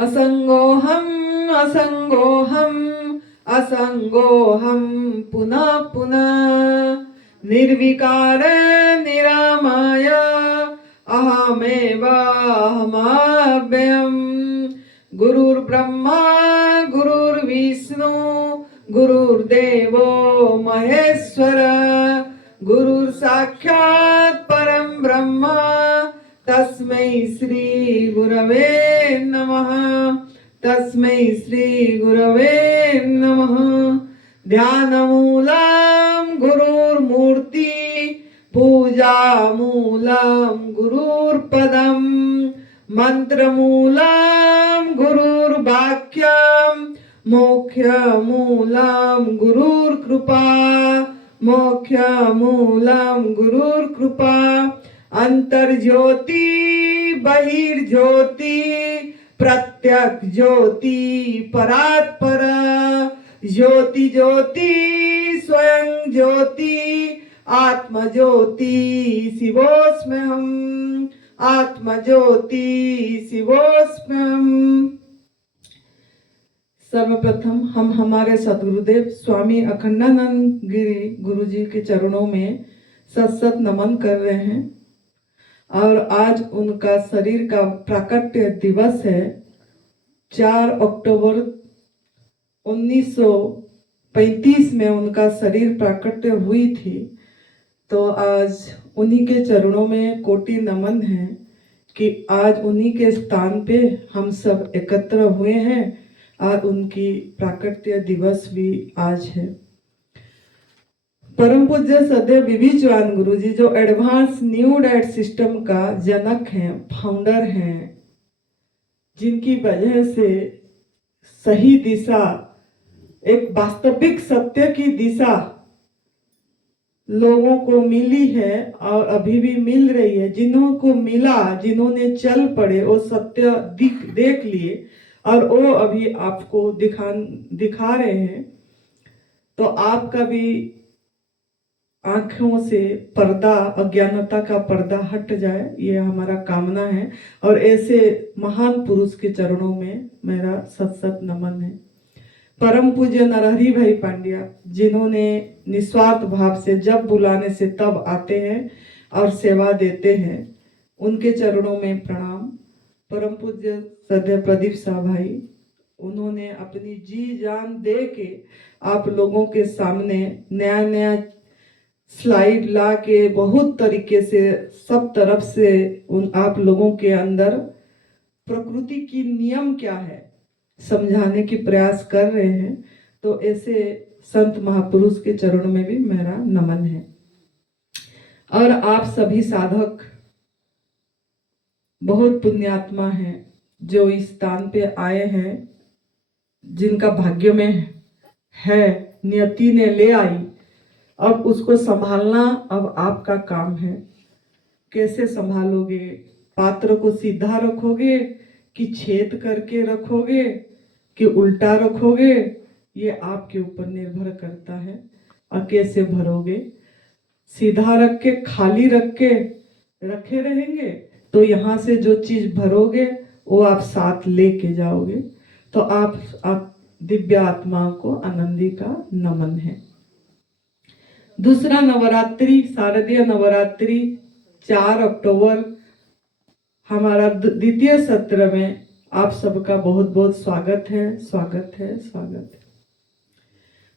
असंगोहम असंगोहम असंगोहम पुनः पुनः निर्विकार निरामय अहमेव अहमव्ययम् गुरुर्ब्रह्मा गुरुर्विष्णु गुरुर्देवो महेश्वर गुरुर्साक्षात् परं ब्रह्म तस्मै श्री गुरवे नमः तस्मै श्री गुरवे नमः ध्यानमूलं गुरुर्मूर्ति पूजामूलं गुरुर्पदम् मंत्रमूलं गुरुर्वाक्यं मोक्षमूलं गुरुर्कृपा मोक्षमूलं गुरुर्कृपा अंतर्ज्योति बहिर्ज्योति प्रत्यक्ष ज्योति परात्पर ज्योति ज्योति स्वयं ज्योति आत्म ज्योति शिवोस्म्यहम् आत्म ज्योति शिवोस्म्यहम्। सर्वप्रथम हम हमारे सदगुरुदेव स्वामी अखंडानंद गिरी गुरु जी के चरणों में सत नमन कर रहे हैं और आज उनका शरीर का प्राकट्य दिवस है। 4 अक्टूबर 1935 में उनका शरीर प्राकट्य हुई थी। तो आज उन्हीं के चरणों में कोटि नमन है कि आज उन्हीं के स्थान पे हम सब एकत्र हुए हैं और उनकी प्राकट्य दिवस भी आज है। परम पूज्य सदैव विविचवान गुरु जी जो एडवांस न्यू डाइट सिस्टम का जनक हैं, फाउंडर हैं, जिनकी वजह से सही दिशा, एक वास्तविक सत्य की दिशा लोगों को मिली है और अभी भी मिल रही है। जिन्हों को मिला, जिन्होंने चल पड़े, वो सत्य देख लिए और वो अभी आपको दिखा रहे हैं। तो आपका भी आंखों से पर्दा, अज्ञानता का पर्दा हट जाए, ये हमारा कामना है। और ऐसे महान पुरुष के चरणों में मेरा सत नमन है। परम पूज्य नरहरि भाई पांड्या जिन्होंने निस्वार्थ भाव से जब बुलाने से तब आते हैं और सेवा देते हैं, उनके चरणों में प्रणाम। परम पूज्य सदैव प्रदीप शाह भाई, उन्होंने अपनी जी जान दे के आप लोगों के सामने नया नया स्लाइड ला के बहुत तरीके से सब तरफ से आप लोगों के अंदर प्रकृति की नियम क्या है समझाने की प्रयास कर रहे हैं। तो ऐसे संत महापुरुष के चरणों में भी मेरा नमन है। और आप सभी साधक बहुत पुण्यात्मा हैं जो इस स्थान पे आए हैं, जिनका भाग्य में है, नियति ने ले आई। अब उसको संभालना अब आपका काम है। कैसे संभालोगे? पात्र को सीधा रखोगे कि छेद करके रखोगे कि उल्टा रखोगे, ये आपके ऊपर निर्भर करता है। और कैसे भरोगे? सीधा रख के, खाली रख के रखे रहेंगे तो यहाँ से जो चीज भरोगे वो आप साथ लेके जाओगे। तो आप दिव्य आत्माओं को आनंदी का नमन है। दूसरा नवरात्रि, शारदीय नवरात्रि 4 अक्टूबर हमारा द्वितीय सत्र में आप सबका बहुत बहुत स्वागत है, स्वागत है, स्वागत है।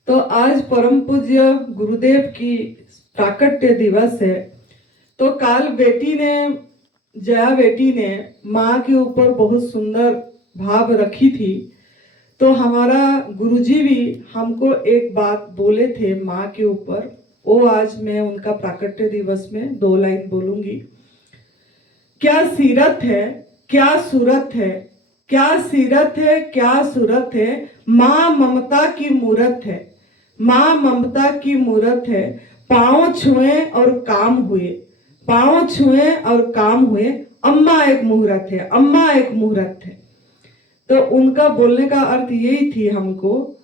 तो आज परम पूज्य गुरुदेव की प्राकट्य दिवस है। तो काल जया बेटी ने माँ के ऊपर बहुत सुंदर भाव रखी थी। तो हमारा गुरुजी भी हमको एक बात बोले थे माँ के ऊपर, वो आज मैं उनका प्राकट्य दिवस में 2 लाइन बोलूंगी। क्या सीरत है, क्या सूरत है, क्या सीरत है, क्या सूरत है, माँ ममता की मूरत है, माँ ममता की मूरत है। पाँव छुए और काम हुए, पाँव छुए और काम हुए, अम्मा एक मुहूर्त है, अम्मा एक मुहूर्त है। तो उनका बोलने का अर्थ यही थी हमको,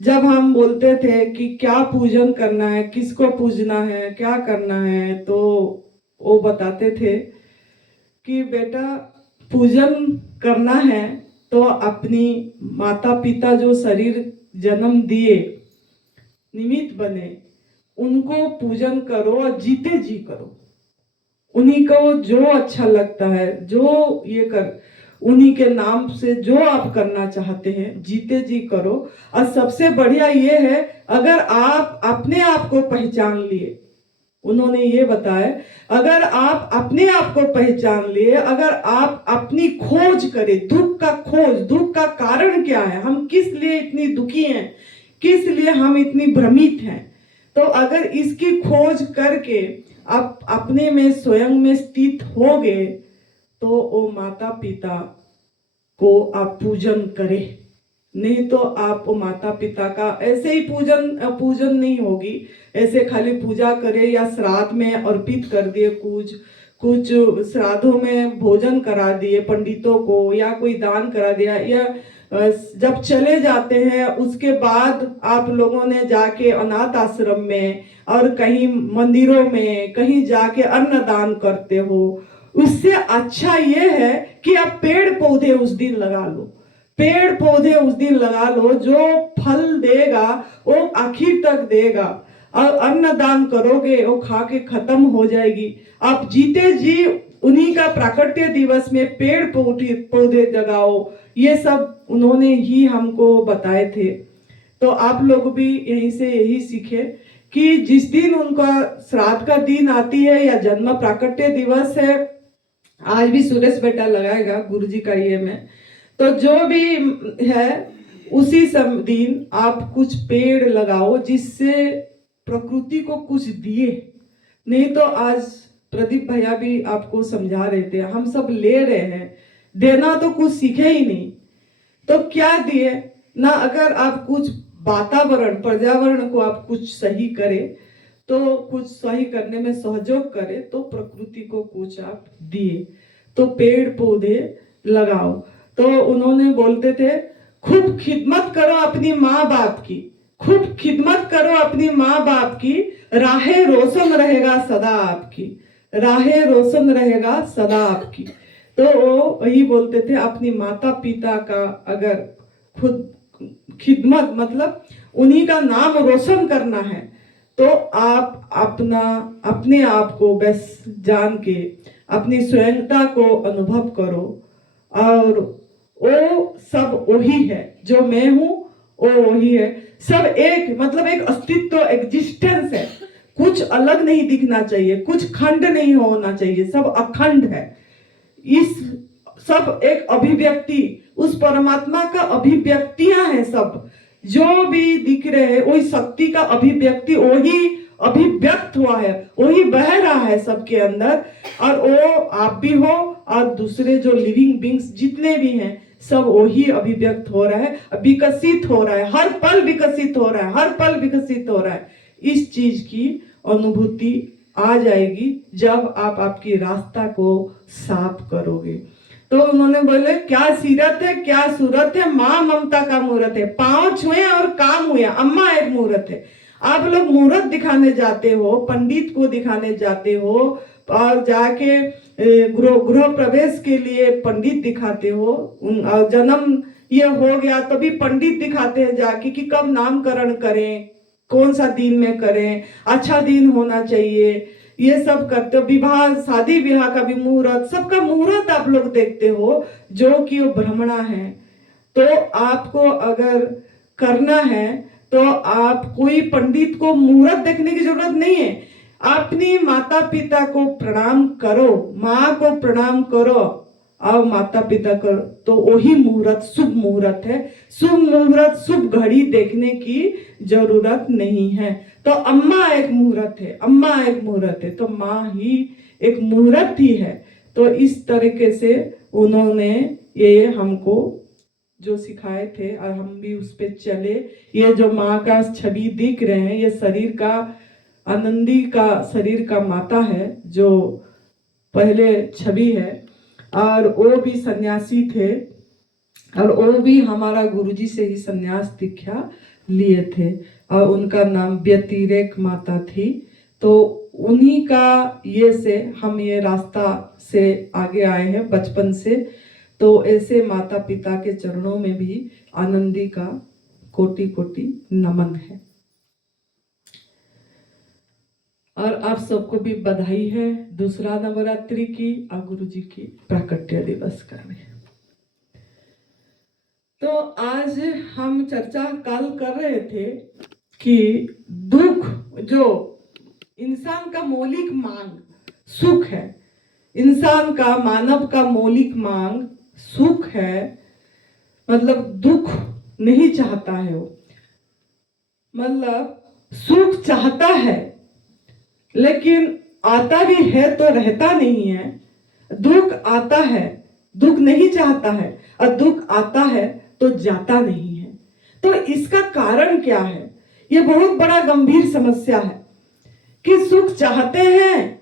जब हम बोलते थे कि क्या पूजन करना है, किसको पूजना है, क्या करना है, तो वो बताते थे कि बेटा पूजन करना है तो अपनी माता पिता जो शरीर जन्म दिए, निमित्त बने, उनको पूजन करो और जीते जी करो। उन्हीं को जो अच्छा लगता है, जो ये कर, उन्हीं के नाम से जो आप करना चाहते हैं जीते जी करो। और सबसे बढ़िया ये है, अगर आप अपने आप को पहचान लिए, उन्होंने ये बताया, अगर आप अपने आप को पहचान लिए, अगर आप अपनी खोज करें, दुख का खोज, दुख का कारण क्या है, हम किस लिए इतनी दुखी हैं, किस लिए हम इतनी भ्रमित हैं, तो अगर इसकी खोज करके आप अपने में स्वयं में स्थित हो गए, तो वो माता पिता को आप पूजन करें। नहीं तो आप माता पिता का ऐसे ही पूजन नहीं होगी, ऐसे खाली पूजा करे या श्राद्ध में अर्पित कर दिए, कुछ श्राद्धों में भोजन करा दिए पंडितों को, या कोई दान करा दिया, या जब चले जाते हैं उसके बाद आप लोगों ने जाके अनाथ आश्रम में और कहीं मंदिरों में कहीं जाके अन्नदान करते हो। उससे अच्छा ये है कि आप पेड़ पौधे उस दिन लगा लो, पेड़ पौधे उस दिन लगा लो, जो फल देगा वो आखिर तक देगा। और अन्नदान करोगे वो खा के खत्म हो जाएगी। आप जीते जी उन्हीं का प्राकट्य दिवस में पेड़ पौधे लगाओ। ये सब उन्होंने ही हमको बताए थे। तो आप लोग भी यहीं से यही सीखे कि जिस दिन उनका श्राद्ध का दिन आती है या जन्म प्राकट्य दिवस है, आज भी सुरेश बेटा लगाएगा गुरुजी का ये में, तो जो भी है उसी दिन आप कुछ पेड़ लगाओ जिससे प्रकृति को कुछ दिए। नहीं तो आज प्रदीप भैया भी आपको समझा रहे थे, हम सब ले रहे हैं, देना तो कुछ सीखे ही नहीं, तो क्या दिए ना। अगर आप कुछ वातावरण पर्यावरण को आप कुछ सही करें, तो कुछ सही करने में सहयोग करें, तो प्रकृति को कुछ आप दिए। तो पेड़ पौधे लगाओ। तो उन्होंने बोलते थे, खूब खिदमत करो अपनी माँ बाप की, खूब खिदमत करो अपनी माँ बाप की, राहें रोशन रहेगा सदा आपकी, राहें रोशन रहेगा सदा आपकी। तो वो वही बोलते थे, अपनी माता पिता का अगर खुद खिदमत मतलब उन्हीं का नाम रोशन करना है, तो आप अपने आप को बस जान के अपनी स्वयंता को अनुभव करो। और वो सब वही है, जो मैं हूँ वो वही है। सब एक मतलब एक अस्तित्व, एग्जिस्टेंस है। कुछ अलग नहीं दिखना चाहिए, कुछ खंड नहीं होना चाहिए, सब अखंड है। इस सब एक अभिव्यक्ति, उस परमात्मा का अभिव्यक्तियां हैं। सब जो भी दिख रहे हैं वही शक्ति का अभिव्यक्ति, वही अभिव्यक्त हुआ है, वही बह रहा है सबके अंदर। और वो आप भी हो और दूसरे जो लिविंग बींग्स जितने भी हैं, सब वही अभिव्यक्त हो रहा है, विकसित हो रहा है, हर पल विकसित हो रहा है, हर पल विकसित हो रहा है। इस चीज की अनुभूति आ जाएगी जब आप आपकी रास्ता को साफ करोगे। तो उन्होंने बोले, क्या सीरत है, क्या सूरत है, माँ ममता का मुहूर्त है, पांव छुए और काम हुआ, अम्मा एक मुहूर्त है। आप लोग मुहूर्त दिखाने जाते हो, पंडित को दिखाने जाते हो, और जाके गृह प्रवेश के लिए पंडित दिखाते हो। जन्म ये हो गया तभी पंडित दिखाते हैं जाके कि कब नामकरण करें, कौन सा दिन में करें, अच्छा दिन होना चाहिए, ये सब करते हो। विवाह, शादी विवाह का भी मुहूर्त, सबका मुहूर्त आप लोग देखते हो, जो कि वो भ्रमणा है। तो आपको अगर करना है तो आप कोई पंडित को मुहूर्त देखने की जरूरत नहीं है। अपनी माता पिता को प्रणाम करो, माँ को प्रणाम करो और माता पिता करो, तो वही मुहूर्त शुभ मुहूर्त है। शुभ मुहूर्त, शुभ घड़ी देखने की जरूरत नहीं है। तो अम्मा एक मुहूर्त है, अम्मा एक मुहूर्त है, तो माँ ही एक मुहूर्त ही है। तो इस तरीके से उन्होंने ये हमको जो सिखाए थे और हम भी उस पे चले। ये जो माँ का छवि दिख रहे हैं, ये शरीर का, आनंदी का शरीर का माता है, जो पहले छवि है। और वो भी सन्यासी थे, और वो भी हमारा गुरुजी से ही सन्यास दीक्षा लिए थे, और उनका नाम व्यतिरेक माता थी। तो उन्हीं का ये से हम ये रास्ता से आगे आए हैं बचपन से। तो ऐसे माता पिता के चरणों में भी आनंदी का कोटि कोटि नमन है। और आप सबको भी बधाई है दूसरा नवरात्रि की और गुरु जी की प्राकट्य दिवस का भी। तो आज हम चर्चा कल कर रहे थे कि दुख जो इंसान का मौलिक मांग सुख है, इंसान का मानव का मौलिक मांग सुख है, मतलब दुख नहीं चाहता है वो, मतलब सुख चाहता है लेकिन आता भी है तो रहता नहीं है। दुख आता है, दुख नहीं चाहता है, और दुख आता है तो जाता नहीं है। तो इसका कारण क्या है? ये बहुत बड़ा गंभीर समस्या है कि सुख चाहते हैं,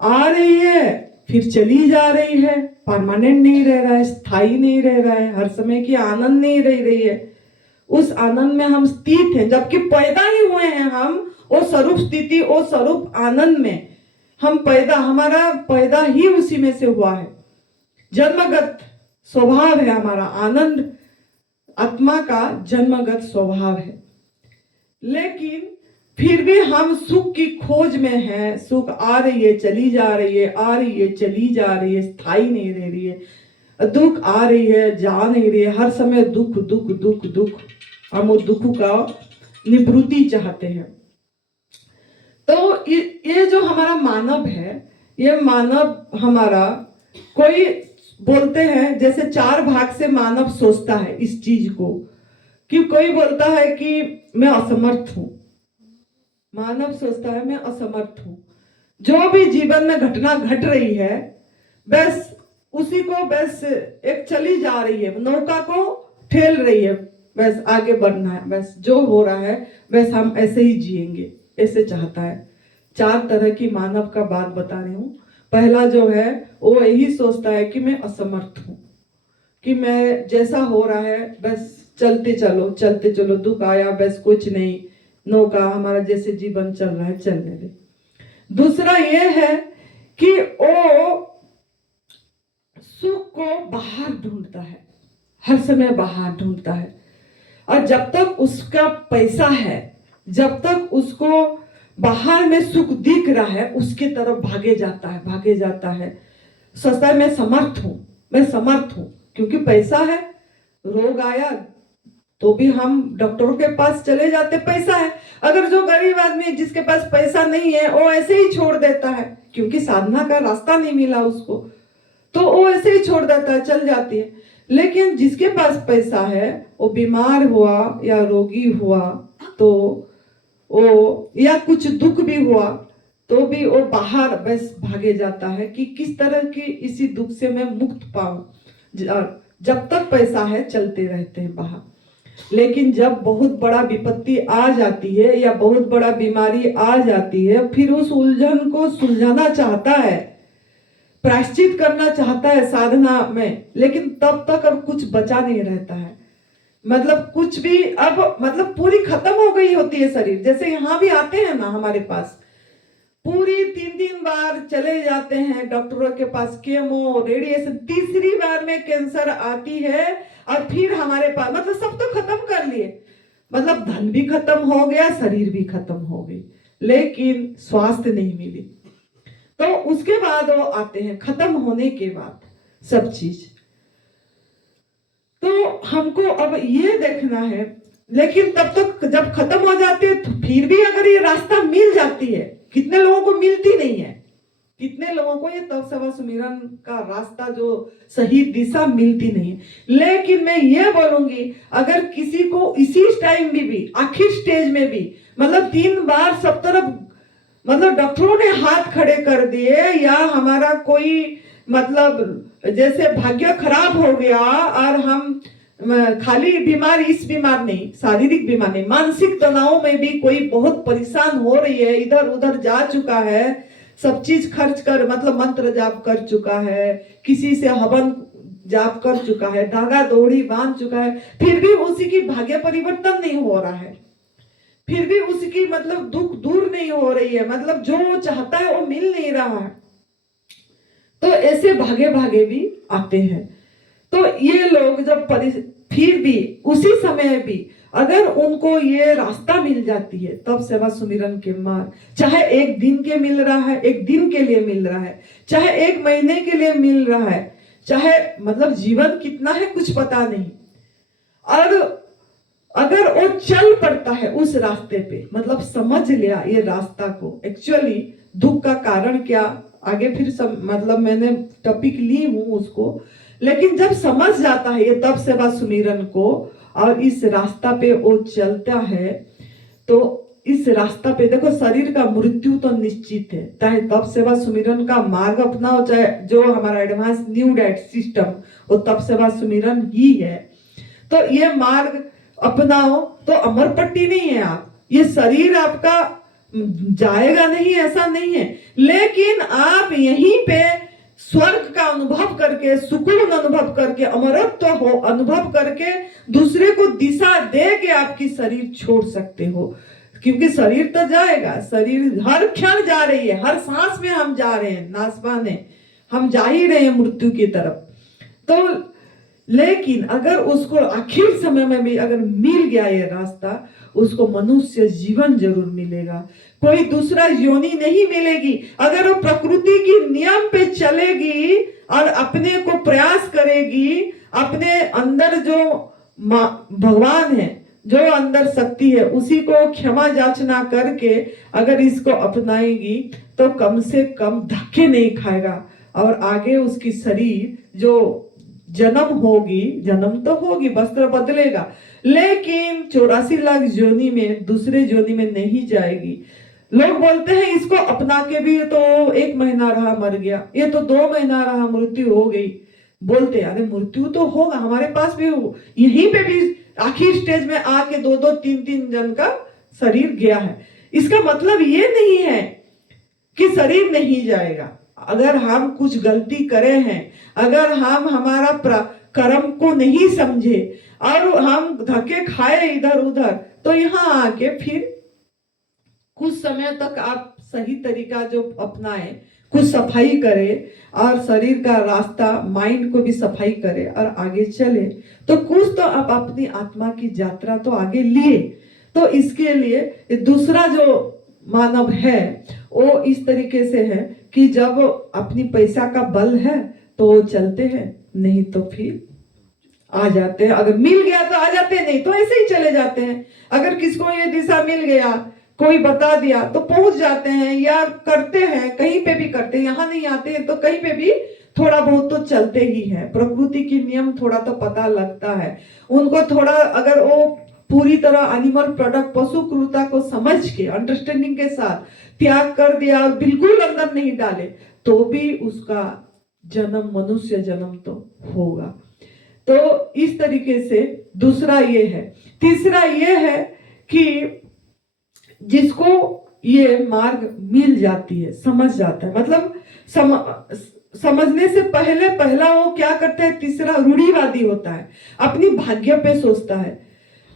आ रही है फिर चली जा रही है, परमानेंट नहीं रह रहा है, स्थायी नहीं रह रहा है, हर समय की आनंद नहीं रह रही है। उस आनंद में हम स्थित हैं, जबकि पैदा ही हुए हैं हम वो स्वरूप स्थिति, वो स्वरूप आनंद में हम पैदा, हमारा पैदा ही उसी में से हुआ है। जन्मगत स्वभाव है हमारा, आनंद आत्मा का जन्मगत स्वभाव है। लेकिन फिर भी हम सुख की खोज में हैं। सुख आ रही है चली जा रही है, आ रही है चली जा रही है, स्थायी नहीं रह रही है। दुख आ रही है जा नहीं रही है, हर समय दुख दुख दुख दुख। हम उस दुख का निवृत्ति चाहते हैं। तो ये जो हमारा मानव है, ये मानव हमारा, कोई बोलते हैं जैसे चार भाग से मानव सोचता है इस चीज को, कि कोई बोलता है कि मैं असमर्थ हूं, मानव सोचता है मैं असमर्थ हूं। जो भी जीवन में घटना घट रही है बस उसी को, बस एक चली जा रही है, नौका को ठेल रही है, बस आगे बढ़ना है, बस जो हो रहा है बस हम ऐसे ही जिएंगे, ऐसे चाहता है। चार तरह की मानव का बात बता रही हूँ। पहला जो है वो यही सोचता है कि मैं असमर्थ हूँ, कि मैं जैसा हो रहा है बस चलते चलो, दुख आया बस कुछ नहीं, नौका हमारा जैसे जीवन चल रहा है चलने दे। दूसरा ये है कि वो सुख को बाहर ढूंढता है, हर समय बाहर ढूंढता है, और जब तक उसका पैसा है, जब तक उसको बाहर में सुख दिख रहा है उसके तरफ भागे जाता है। सोचता है मैं समर्थ हूं क्योंकि पैसा है। रोग आया तो भी हम डॉक्टरों के पास चले जाते, पैसा है। अगर जो गरीब आदमी जिसके पास पैसा नहीं है वो ऐसे ही छोड़ देता है, क्योंकि साधना का रास्ता नहीं मिला उसको, तो वो ऐसे ही छोड़ देता है, चल जाती है। लेकिन जिसके पास पैसा है, वो बीमार हुआ या रोगी हुआ तो वो, या कुछ दुख भी हुआ तो भी वो बाहर बस भागे जाता है कि किस तरह की इसी दुख से मैं मुक्त पाऊं। जब तक पैसा है चलते रहते हैं बाहर। लेकिन जब बहुत बड़ा विपत्ति आ जाती है या बहुत बड़ा बीमारी आ जाती है, फिर उस उलझन को सुलझाना चाहता है, प्रायश्चित करना चाहता है साधना में, लेकिन तब तक अब कुछ बचा नहीं रहता है। मतलब कुछ भी अब, मतलब पूरी खत्म हो गई होती है शरीर। जैसे यहाँ भी आते हैं ना हमारे पास, पूरी 3 बार चले जाते हैं डॉक्टरों के पास, केमो रेडिएशन, तीसरी बार में कैंसर आती है और फिर हमारे पास, मतलब सब तो खत्म कर लिए, मतलब धन भी खत्म हो गया, शरीर भी खत्म हो गई, लेकिन स्वास्थ्य नहीं मिली। तो उसके बाद वो आते हैं खत्म होने के बाद सब चीज। तो हमको अब ये देखना है, लेकिन तब तक जब खत्म हो जाते हैं तो फिर भी अगर ये रास्ता मिल जाती है, कितने लोगों को मिलती नहीं है, कितने लोगों को ये तप सेवा सुमिरन का रास्ता जो सही दिशा मिलती नहीं है। लेकिन मैं ये बोलूंगी, अगर किसी को इसी टाइम में भी, आखिर स्टेज में भी, मतलब 3 बार सब तरफ, मतलब डॉक्टरों ने हाथ खड़े कर दिए, या हमारा कोई मतलब जैसे भाग्य खराब हो गया और हम खाली बीमार, इस बीमार नहीं, शारीरिक बीमार नहीं, मानसिक तनाव में भी कोई बहुत परेशान हो रही है, इधर उधर जा चुका है, सब चीज खर्च कर, मतलब मंत्र जाप कर चुका है, किसी से हवन जाप कर चुका है, धागा दौड़ी बांध चुका है, फिर भी उसी की भाग्य परिवर्तन नहीं हो रहा है, फिर भी उसकी मतलब दुख दूर नहीं हो रही है, मतलब जो वो चाहता है वो मिल नहीं रहा है। तो ऐसे भागे भागे भी आते हैं। तो ये लोग जब फिर भी उसी समय भी अगर उनको ये रास्ता मिल जाती है, तब सेवा सुमिरन के मार्ग, चाहे एक दिन के मिल रहा है, एक दिन के लिए मिल रहा है, चाहे एक महीने के लिए मिल रहा है, चाहे मतलब जीवन कितना है कुछ पता नहीं, और अगर वो चल पड़ता है उस रास्ते पे, मतलब समझ लिया ये रास्ता को एक्चुअली दुख का कारण क्या, आगे फिर मतलब मैंने टॉपिक ली हूं उसको, लेकिन जब समझ जाता है ये तब सेवा सुमिरन को और इस रास्ता पे वो चलता है, तो इस रास्ता पे देखो शरीर का मृत्यु तो निश्चित है, चाहे तप सेवा सुमिरन का मार्ग अपनाओ, चाहे जो हमारा एडवांस न्यू डाइट सिस्टम वो तप सेवा सुमिरन ही है, तो ये मार्ग अपनाओ तो अमर पट्टी नहीं है आप, ये शरीर आपका जाएगा नहीं ऐसा नहीं है, लेकिन आप यहीं पे स्वर्ग का अनुभव करके, सुकून अनुभव करके, अमरत्व हो अनुभव करके दूसरे को दिशा दे के आपकी शरीर छोड़ सकते हो, क्योंकि शरीर तो जाएगा, शरीर हर क्षण जा रही है, हर सांस में हम जा रहे हैं, नासवाने हम जा ही रहे हैं मृत्यु की तरफ। तो लेकिन अगर उसको आखिर समय में भी अगर मिल गया ये रास्ता, उसको मनुष्य जीवन जरूर मिलेगा, कोई दूसरा योनि नहीं मिलेगी। अगर वो प्रकृति की नियम पे चलेगी और अपने को प्रयास करेगी, अपने अंदर जो भगवान है, जो अंदर शक्ति है, उसी को क्षमा याचना करके अगर इसको अपनाएगी तो कम से कम धक्के नहीं खाएगा, और आगे उसकी शरीर जो जन्म होगी, जन्म तो होगी, वस्त्र बदलेगा, लेकिन 84 लाख जोनी में दूसरे जोनी में नहीं जाएगी। लोग बोलते हैं इसको अपना के भी तो 1 महीना रहा मर गया, ये तो 2 महीना रहा मृत्यु हो गई, बोलते अरे मृत्यु तो होगा, हमारे पास भी यहीं पे भी आखिर स्टेज में आके 2-2, 3-3 जन का शरीर गया है। इसका मतलब ये नहीं है कि शरीर नहीं जाएगा। अगर हम कुछ गलती करे हैं, अगर हम हमारा कर्म को नहीं समझे और हम धक्के खाए इधर उधर, तो यहाँ आके फिर कुछ समय तक आप सही तरीका जो अपनाए, कुछ सफाई करे और शरीर का रास्ता, माइंड को भी सफाई करे और आगे चले, तो कुछ तो आप अपनी आत्मा की यात्रा तो आगे लिए। तो इसके लिए दूसरा जो मानव है वो इस तरीके से है कि जब अपनी पैसा का बल है तो वो चलते हैं, नहीं तो फिर आ जाते हैं, अगर मिल गया तो आ जाते हैं, नहीं तो ऐसे ही चले जाते हैं। अगर किसको ये दिशा मिल गया, कोई बता दिया तो पहुंच जाते हैं, या करते हैं, कहीं पे भी करते हैं, यहाँ नहीं आते हैं तो कहीं पे भी थोड़ा बहुत तो चलते ही है। प्रकृति की नियम थोड़ा तो पता लगता है उनको, थोड़ा अगर वो पूरी तरह एनिमल प्रोडक्ट पशु क्रूरता को समझ के अंडरस्टैंडिंग के साथ त्याग कर दिया और बिल्कुल अंदर नहीं डाले, तो भी उसका जन्म मनुष्य जन्म तो होगा। तो इस तरीके से दूसरा ये है। तीसरा ये है कि जिसको ये मार्ग मिल जाती है, समझ जाता है, मतलब समझने से पहले पहला वो क्या करता है, तीसरा रूढ़िवादी होता है, अपनी भाग्य पे सोचता है,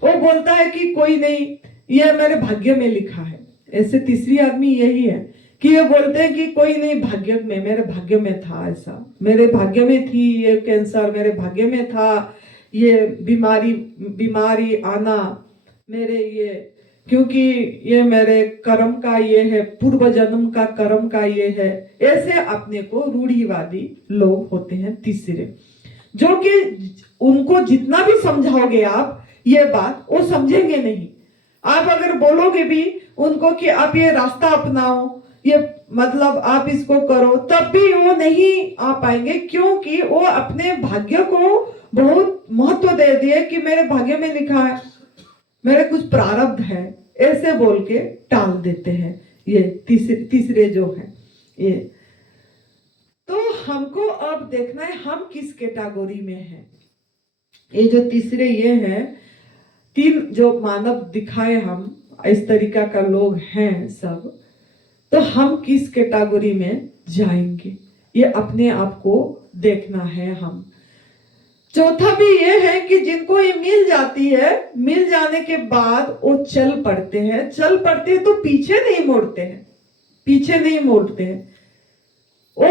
वो बोलता है कि कोई नहीं, ये मेरे भाग्य में लिखा है। ऐसे तीसरी आदमी यही है कि ये बोलते हैं कि कोई नहीं, भाग्य में, मेरे भाग्य में था ऐसा, मेरे भाग्य में थी ये कैंसर, मेरे भाग्य में था ये बीमारी आना, मेरे ये, क्योंकि ये मेरे कर्म का ये है, पूर्व जन्म का कर्म का ये है। ऐसे अपने को रूढ़िवादी लोग होते हैं तीसरे, जो कि उनको जितना भी समझाओगे आप ये बात, वो समझेंगे नहीं। आप अगर बोलोगे भी उनको कि आप ये रास्ता अपनाओ, ये मतलब आप इसको करो, तब भी वो नहीं आ पाएंगे, क्योंकि वो अपने भाग्य को बहुत महत्व दे दिए कि मेरे भाग्य में लिखा है, मेरे कुछ प्रारब्ध है, ऐसे बोल के टाल देते हैं। ये तीसरे जो है ये। तो हमको अब देखना है हम किस कैटेगरी में हैं। ये जो तीसरे ये हैं, 3 जो मानव दिखाए हम, इस तरीका का लोग हैं सब, तो हम किस कैटेगरी में जाएंगे ये अपने आप को देखना है हम। चौथा भी ये है कि जिनको ये मिल जाती है, मिल जाने के बाद वो चल पड़ते हैं तो पीछे नहीं मोड़ते हैं, वो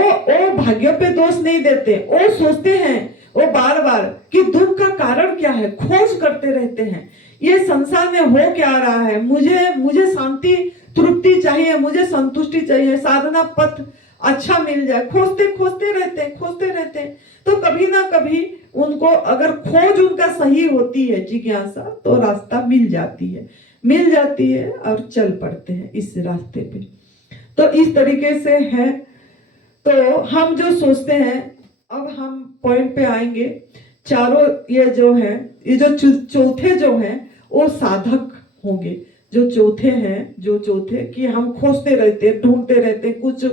भाग्य पे दोष नहीं देते, वो सोचते हैं वो बार बार कि दुख का कारण क्या है खोज करते रहते हैं। ये संसार में हो क्या रहा है, मुझे शांति तृप्ति चाहिए, मुझे संतुष्टि चाहिए, साधना पथ अच्छा मिल जाए, खोजते रहते हैं। तो कभी ना कभी उनको अगर खोज उनका सही होती है जिज्ञासा, तो रास्ता मिल जाती है और चल पड़ते हैं इस रास्ते पे। तो इस तरीके से है। तो हम जो सोचते हैं, अब हम पॉइंट पे आएंगे। चारों ये जो है, ये जो चौथे जो हैं वो साधक होंगे। जो चौथे कि हम खोजते रहते, ढूंढते रहते, कुछ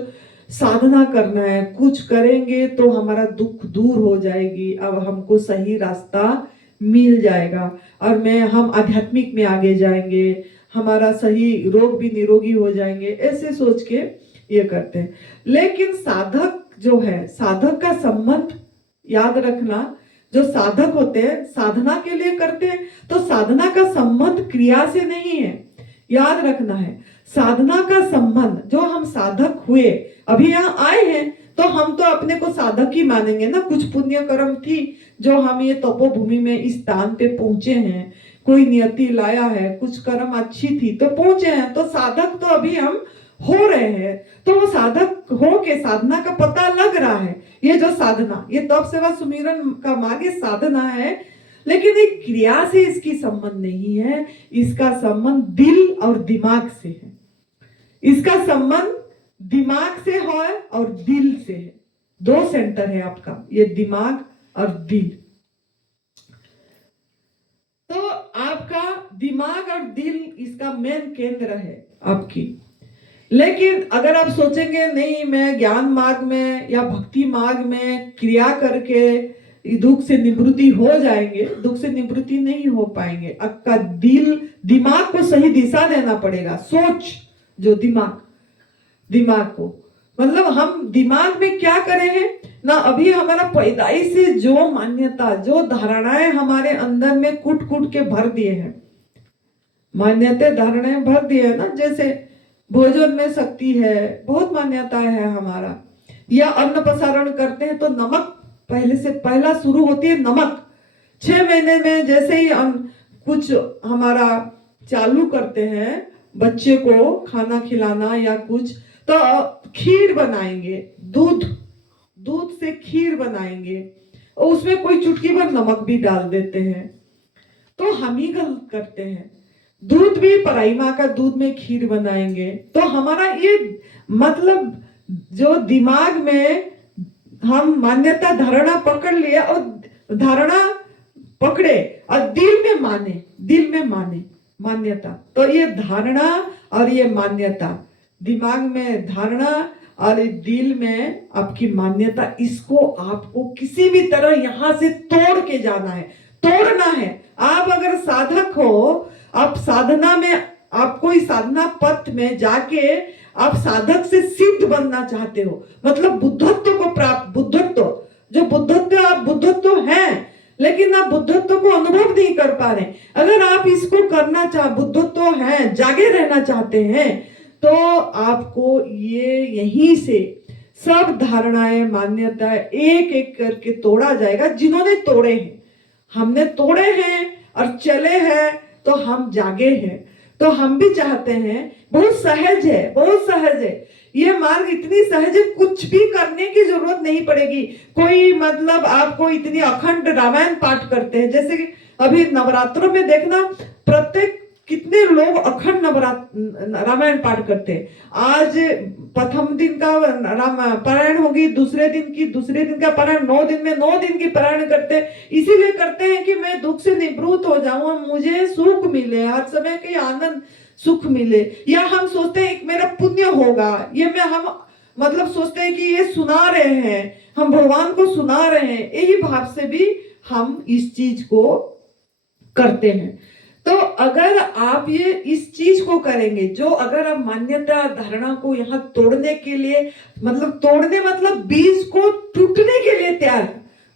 साधना करना है, कुछ करेंगे तो हमारा दुख दूर हो जाएगी, अब हमको सही रास्ता मिल जाएगा और हम आध्यात्मिक में आगे जाएंगे, हमारा सही रोग भी निरोगी हो जाएंगे, ऐसे सोच के ये करते हैं। लेकिन साधक जो है, साधक का संबंध याद रखना, जो साधक होते हैं साधना के लिए करते हैं, तो साधना का संबंध क्रिया से नहीं है, याद रखना है। साधना का संबंध, जो हम साधक हुए, अभी यहाँ आए हैं तो हम तो अपने को साधक ही मानेंगे ना। कुछ पुण्य कर्म थी जो हम ये तपोभूमि में इस स्थान पे पहुंचे हैं, कोई नियति लाया है, कुछ कर्म अच्छी थी तो पहुंचे हैं, तो साधक तो अभी हम हो रहे हैं। तो वो साधक हो के साधना का पता लग रहा है। ये जो साधना, ये तप सेवा सुमिरन का मार्ग साधना है, लेकिन एक क्रिया से इसकी संबंध नहीं है, इसका संबंध दिल और दिमाग से है। इसका संबंध दिमाग से है और दिल से है। दो सेंटर है आपका, ये दिमाग और दिल। तो आपका दिमाग और दिल इसका मेन केंद्र है आपकी। लेकिन अगर आप सोचेंगे नहीं, मैं ज्ञान मार्ग में या भक्ति मार्ग में क्रिया करके दुख से निवृत्ति हो जाएंगे, दुख से निवृत्ति नहीं हो पाएंगे। आपका दिमाग को सही दिशा देना पड़ेगा। सोच जो दिमाग को, मतलब हम दिमाग में क्या करे हैं ना, अभी हमारा पैदाइश से जो मान्यता, जो धारणाएं हमारे अंदर में कूट के भर दिए हैं, मान्यता धारणाएं भर दिए है ना। जैसे भोजन में शक्ति है, बहुत मान्यता है हमारा, या अन्न प्रसारण करते हैं तो नमक पहला शुरू होती है नमक। 6 महीने में जैसे ही कुछ हमारा चालू करते हैं बच्चे को खाना खिलाना या कुछ, तो खीर बनाएंगे, दूध से खीर बनाएंगे और उसमें कोई चुटकी भर नमक भी डाल देते हैं। तो हम ही गलत करते हैं। दूध भी पराई माँ का दूध में खीर बनाएंगे, तो हमारा ये मतलब जो दिमाग में हम मान्यता धारणा पकड़ लिया और धारणा पकड़े और दिल में माने मान्यता। तो ये धारणा और ये मान्यता, दिमाग में धारणा और दिल में आपकी मान्यता, इसको आपको किसी भी तरह यहां से तोड़ के जाना है, तोड़ना है। आप अगर साधक हो, आप साधना में, आपको इस साधना पथ में जाके आप साधक से सिद्ध बनना चाहते हो, मतलब बुद्धत्व को प्राप्त, जो बुद्धत्व, आप बुद्धत्व हैं लेकिन आप बुद्धत्व को अनुभव नहीं कर पा रहे। अगर आप इसको करना बुद्धत्व है, जागे रहना चाहते हैं, तो आपको ये यहीं से सब धारणाएं मान्यताएं एक एक करके तोड़ा जाएगा। जिन्होंने तोड़े हैं, हमने तोड़े हैं और चले हैं, तो हम जागे हैं। तो हम भी चाहते हैं, बहुत सहज है ये मार्ग, इतनी सहज है, कुछ भी करने की जरूरत नहीं पड़ेगी। कोई मतलब आपको इतनी अखंड रामायण पाठ करते हैं, जैसे कि अभी नवरात्रों में देखना, प्रत्येक कितने लोग अखंड रामायण पाठ करते हैं। आज प्रथम दिन का पारायण होगी, दूसरे दिन का पारायण, 9 दिन में 9 दिन की पारायण करते हैं। इसीलिए करते हैं कि मैं दुख से निवृत्त हो जाऊं, मुझे सुख मिले, हर समय के आनंद सुख मिले। या हम सोचते हैं मेरा पुण्य होगा, हम मतलब सोचते हैं कि ये सुना रहे हैं, हम भगवान को सुना रहे हैं, यही भाव से भी हम इस चीज को करते हैं। तो अगर आप ये इस चीज को करेंगे, जो अगर आप मान्यता धारणा को यहाँ तोड़ने के लिए, मतलब बीज को टूटने के लिए तैयार,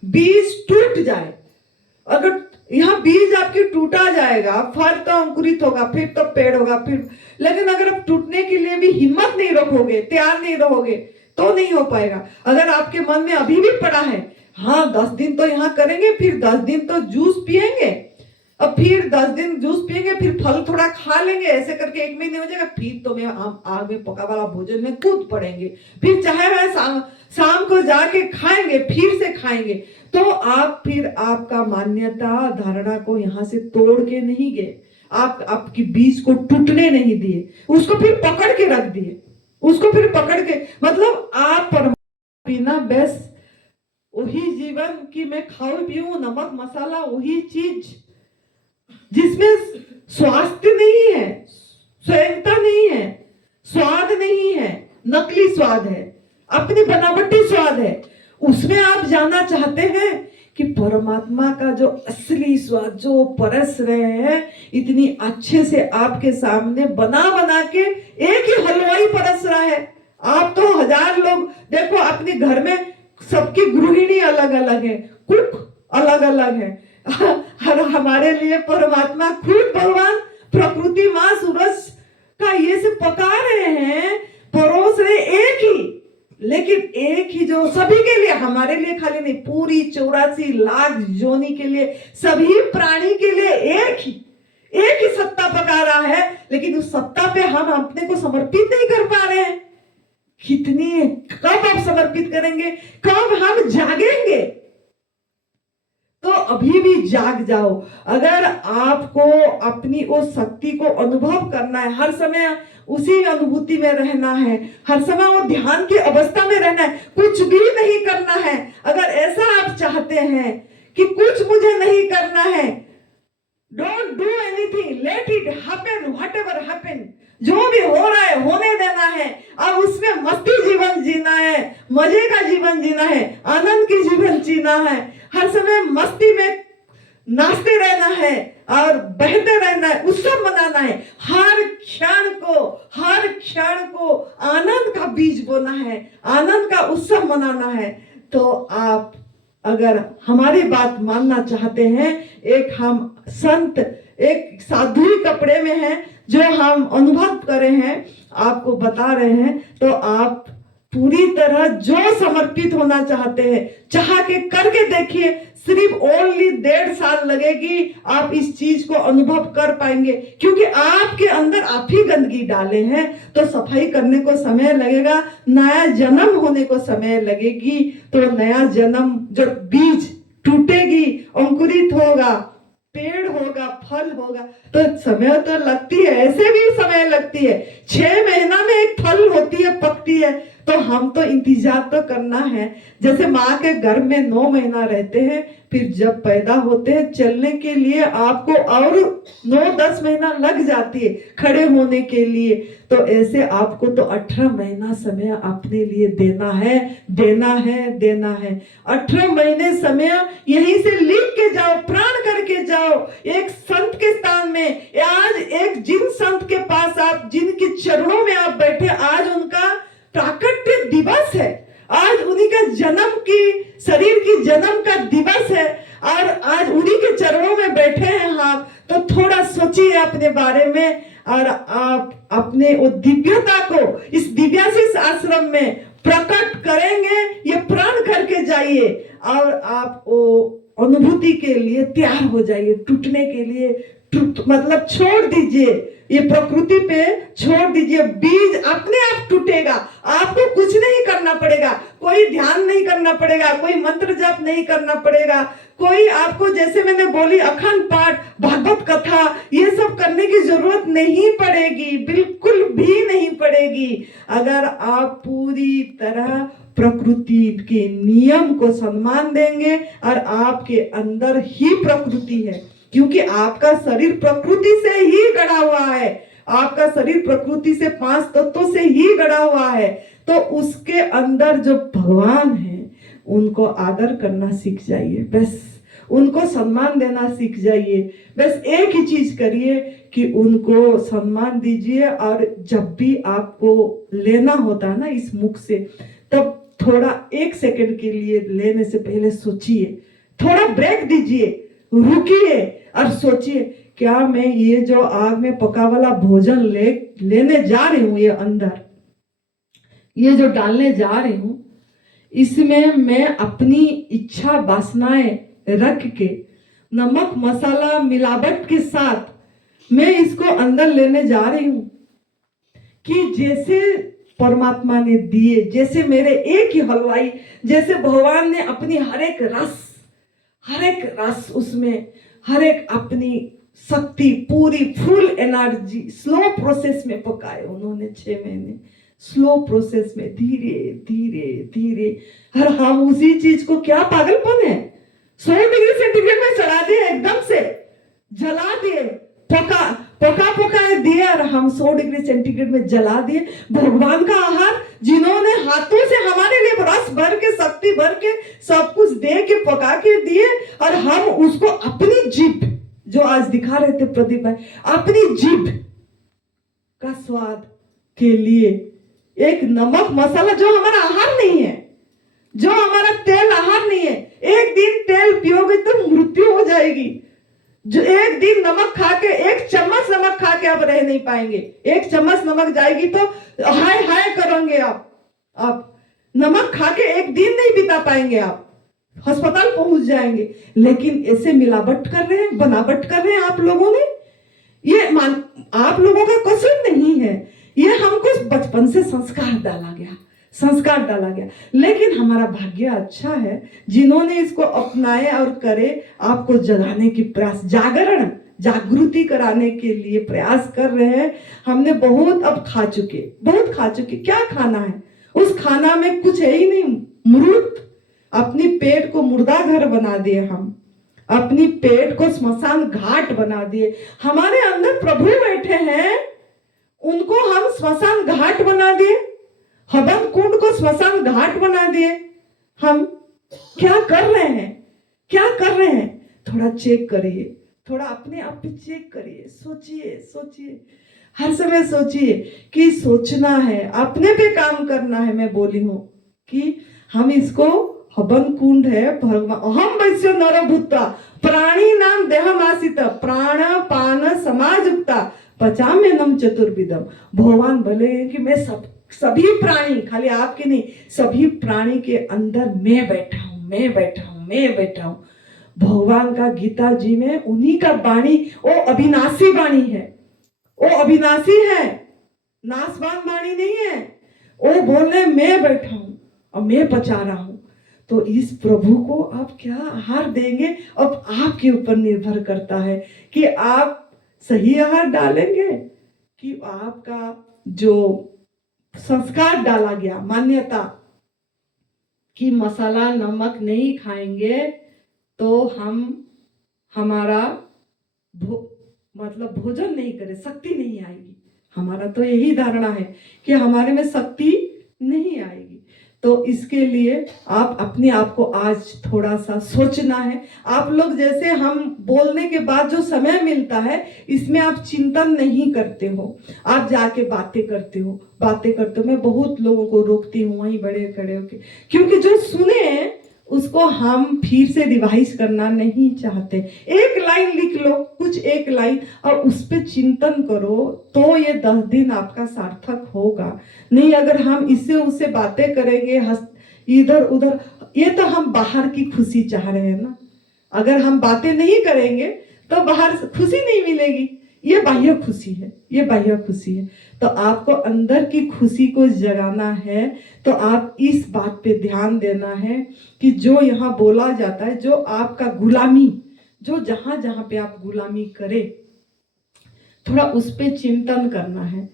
बीज टूट जाए, अगर यहाँ बीज आपके टूटा जाएगा, फल तो अंकुरित होगा, फिर तो पेड़ होगा, फिर, लेकिन अगर आप टूटने के लिए भी हिम्मत नहीं रखोगे, तैयार नहीं रहोगे, तो नहीं हो पाएगा। अगर आपके मन में अभी भी पड़ा है हाँ 10 दिन तो यहाँ करेंगे, फिर 10 दिन तो जूस पिएंगे, अब फिर 10 दिन जूस पिएंगे, फिर फल थोड़ा खा लेंगे, ऐसे करके 1 महीने हो जाएगा, फिर तो मैं आग में पका वाला भोजन में कूद पड़ेंगे, फिर चाहे वह शाम को जाके खाएंगे, फिर से खाएंगे। तो आप फिर आपका मान्यता धारणा को यहाँ से तोड़ के नहीं गए, आप आपकी बीज को टूटने नहीं दिए, उसको फिर पकड़ के रख दिए, उसको फिर पकड़ के, मतलब आप परमात्मा बिना बस वही जीवन कि मैं खाऊं पीऊं, नमक मसाला वही चीज जिसमें स्वास्थ्य नहीं है, स्वयंता नहीं है, स्वाद नहीं है, नकली स्वाद है, अपनी बनावटी स्वाद है, उसमें आप जाना चाहते हैं कि परमात्मा का जो असली स्वाद जो परस रहे हैं इतनी अच्छे से आपके सामने बना बना के, एक ही हलवाई परस रहा है। आप तो 1000 लोग देखो अपने घर में, सबकी गृहिणी अलग अलग है, कुक अलग अलग है, और हमारे लिए परमात्मा खुद भगवान प्रकृति माँ सूरज का ये से पका रहे हैं, परोस रहे एक ही, लेकिन एक ही जो सभी के लिए, हमारे लिए खाली नहीं, पूरी 84 लाख जोनी के लिए, सभी प्राणी के लिए एक ही सत्ता पका रहा है, लेकिन उस सत्ता पे हम अपने को समर्पित नहीं कर पा रहे हैं। कितनी, कब आप समर्पित करेंगे, कब हम जागेंगे? तो अभी भी जाग जाओ। अगर आपको अपनी उस शक्ति को अनुभव करना है, हर समय उसी अनुभूति में रहना है, हर समय वो ध्यान की अवस्था में रहना है, कुछ भी नहीं करना है, अगर ऐसा आप चाहते हैं कि कुछ मुझे नहीं करना है, don't do anything, let it happen, whatever happen, जो भी हो रहा है होने देना है, और उसमें मस्ती जीवन जीना है, मजे का जीवन जीना है, आनंद की जीवन जीना है, हर समय मस्ती में नाचते रहना है और बहते रहना है, उत्सव मनाना है, हर क्षण को आनंद का बीज बोना है, आनंद का उत्सव मनाना है। तो आप अगर हमारी बात मानना चाहते हैं, एक हम संत, एक साधु कपड़े में हैं, जो हम अनुभव करे हैं, आपको बता रहे हैं, तो आप पूरी तरह जो समर्पित होना चाहते हैं, चाह के करके देखिए, सिर्फ ओनली 1.5 साल लगेगी, आप इस चीज को अनुभव कर पाएंगे, क्योंकि आपके अंदर आप ही गंदगी डाले हैं, तो सफाई करने को समय लगेगा, नया जन्म होने को समय लगेगी, तो नया जन्म जो बीज टूटेगी, अंकुरित होगा, पेड़ होगा, फल होगा, तो समय तो लगती है, ऐसे भी समय लगती है, 6 महीना में एक फल होती है, पकती है, तो हम तो इंतजार तो करना है, जैसे माँ के गर्भ में 9 महीना रहते हैं, फिर जब पैदा होते हैं चलने के लिए आपको और 9-10 महीना लग जाती है खड़े होने के लिए, तो ऐसे आपको तो 18 महीना समय अपने लिए देना है, देना है, देना है। 18 महीने समय यहीं से लिख के जाओ, प्राण करके जाओ एक संत के स्थान में। आज एक जिन संत के पास आप, जिनके चरणों में आप बैठे, आज उनका प्राकट्य दिवस है, आज उन्हीं का जन्म की, शरीर की जन्म का दिवस है, और आज उन्हीं के चरणों में बैठे हैं आप, तो थोड़ा सोचिए अपने बारे में, और आप अपने वो दिव्यता को इस दिव्याशीष आश्रम में प्रकट करेंगे, ये प्रण करके जाइए, और आप वो अनुभूति के लिए तैयार हो जाइए, टूटने के लिए मतलब छोड़ दीजिए, ये प्रकृति पे छोड़ दीजिए, बीज अपने आप टूटेगा, आपको कुछ नहीं करना पड़ेगा, कोई ध्यान नहीं करना पड़ेगा, कोई मंत्र जाप नहीं करना पड़ेगा, कोई आपको, जैसे मैंने बोली, अखंड पाठ, भागवत कथा, ये सब करने की जरूरत नहीं पड़ेगी, बिल्कुल भी नहीं पड़ेगी, अगर आप पूरी तरह प्रकृति के नियम को सम्मान देंगे, और आपके अंदर ही प्रकृति है, क्योंकि आपका शरीर प्रकृति से ही गढ़ा हुआ है, आपका शरीर प्रकृति से 5 तत्वों से ही गढ़ा हुआ है, तो उसके अंदर जो भगवान है उनको आदर करना सीख जाइए, बस उनको सम्मान देना सीख जाइए, बस एक ही चीज करिए कि उनको सम्मान दीजिए, और जब भी आपको लेना होता है ना इस मुख से, तब थोड़ा 1 सेकंड के लिए लेने से पहले सोचिए, थोड़ा ब्रेक दीजिए, रुकिए और सोचिए, क्या मैं ये जो आग में पका वाला भोजन लेने जा रही हूँ, ये अंदर ये जो डालने जा रही हूँ, इसमें मैं अपनी इच्छा वासनाएं रख के नमक मसाला मिलावट के साथ मैं इसको अंदर लेने जा रही हूं कि जैसे परमात्मा ने दिए, जैसे मेरे एक ही हलवाई, जैसे भगवान ने अपनी हर एक रस उसमें हर एक अपनी शक्ति पूरी फुल एनर्जी स्लो प्रोसेस में पकाए उन्होंने 6 महीने स्लो प्रोसेस में धीरे धीरे धीरे। और हम उसी चीज को, क्या पागलपन है, 100 डिग्री सेंटीग्रेड में चढ़ा दिए, एकदम से जला दिए, पका दिए और हम 100 डिग्री सेंटीग्रेड में जला दिए। भगवान का आहार जिन्होंने हाथों से हमारे लिए रस भर के शक्ति भर के सब कुछ दे के पका के दिए, और हम उसको अपनी जीभ, जो आज दिखा रहे थे प्रदीप भाई, अपनी जीभ का स्वाद के लिए एक नमक मसाला जो हमारा आहार नहीं है, जो हमारा तेल आहार नहीं है। एक दिन तेल पियोगे तो मृत्यु हो जाएगी। जो एक दिन नमक खा के, 1 चम्मच नमक खा के आप रह नहीं पाएंगे। 1 चम्मच नमक जाएगी तो हाय हाय करेंगे आप नमक खा के 1 दिन नहीं बिता पाएंगे, आप अस्पताल पहुंच जाएंगे। लेकिन ऐसे मिलावट कर रहे हैं, बनावट कर रहे हैं आप लोगों ने। ये आप लोगों का कसूर नहीं है, ये हमको बचपन से संस्कार डाला गया। लेकिन हमारा भाग्य अच्छा है जिन्होंने इसको अपनाए और करे, आपको जगाने की प्रयास, जागृति कराने के लिए प्रयास कर रहे हैं। हमने बहुत खा चुके। क्या खाना है? उस खाना में कुछ है ही नहीं, मृत। अपनी पेट को मुर्दा घर बना दिए, हम अपनी पेट को स्मशान घाट बना दिए। हमारे अंदर प्रभु बैठे हैं, उनको हम स्मशान घाट बना दिए, हवन कुंड को स्मशान घाट बना दिए। हम क्या कर रहे हैं? थोड़ा चेक करिए, थोड़ा अपने आप पे चेक करिए, सोचिए, हर समय सोचिए कि सोचना है, अपने पे काम करना है। मैं बोली हूं कि हम इसको हवन कुंड है, भगवान अहम वैश्यो नरभूता प्राणी नाम देहमासित प्राण पान समाजुक्ता पचाम्यनम चतुर्विधम। भगवान बोले कि मैं सभी प्राणी, खाली आपके नहीं, सभी प्राणी के अंदर मैं बैठा हूं। भगवान का गीता जी में उन्हीं का वाणी, वो अविनाशी वाणी है, वो अविनाशी है, नाशवान वाणी नहीं है। वो बोल रहे मैं बैठा हूं और मैं पचा रहा हूं। तो इस प्रभु को आप क्या आहार देंगे, अब आपके ऊपर निर्भर करता है कि आप सही आहार डालेंगे कि आपका जो संस्कार डाला गया, मान्यता कि मसाला नमक नहीं खाएंगे तो हमारा मतलब भोजन नहीं करे, शक्ति नहीं आएगी। हमारा तो यही धारणा है कि हमारे में शक्ति नहीं आएगी। तो इसके लिए आप अपने आप को आज थोड़ा सा सोचना है। आप लोग जैसे हम बोलने के बाद जो समय मिलता है, इसमें आप चिंतन नहीं करते हो, आप जाके बातें करते हो। मैं बहुत लोगों को रोकती हूँ वहीं बड़े खड़े होके, क्योंकि जो सुने उसको हम फिर से रिवाइज करना नहीं चाहते। एक लाइन लिख लो, कुछ एक लाइन, और उस पर चिंतन करो, तो ये 10 दिन आपका सार्थक होगा। नहीं अगर हम इससे उससे बातें करेंगे, इधर उधर, ये तो हम बाहर की खुशी चाह रहे हैं ना। अगर हम बातें नहीं करेंगे तो बाहर खुशी नहीं मिलेगी, ये बाह्य खुशी है। तो आपको अंदर की खुशी को जगाना है, तो आप इस बात पे ध्यान देना है कि जो यहाँ बोला जाता है, जो आपका गुलामी, जो जहां जहां पे आप गुलामी करें, थोड़ा उस पे चिंतन करना है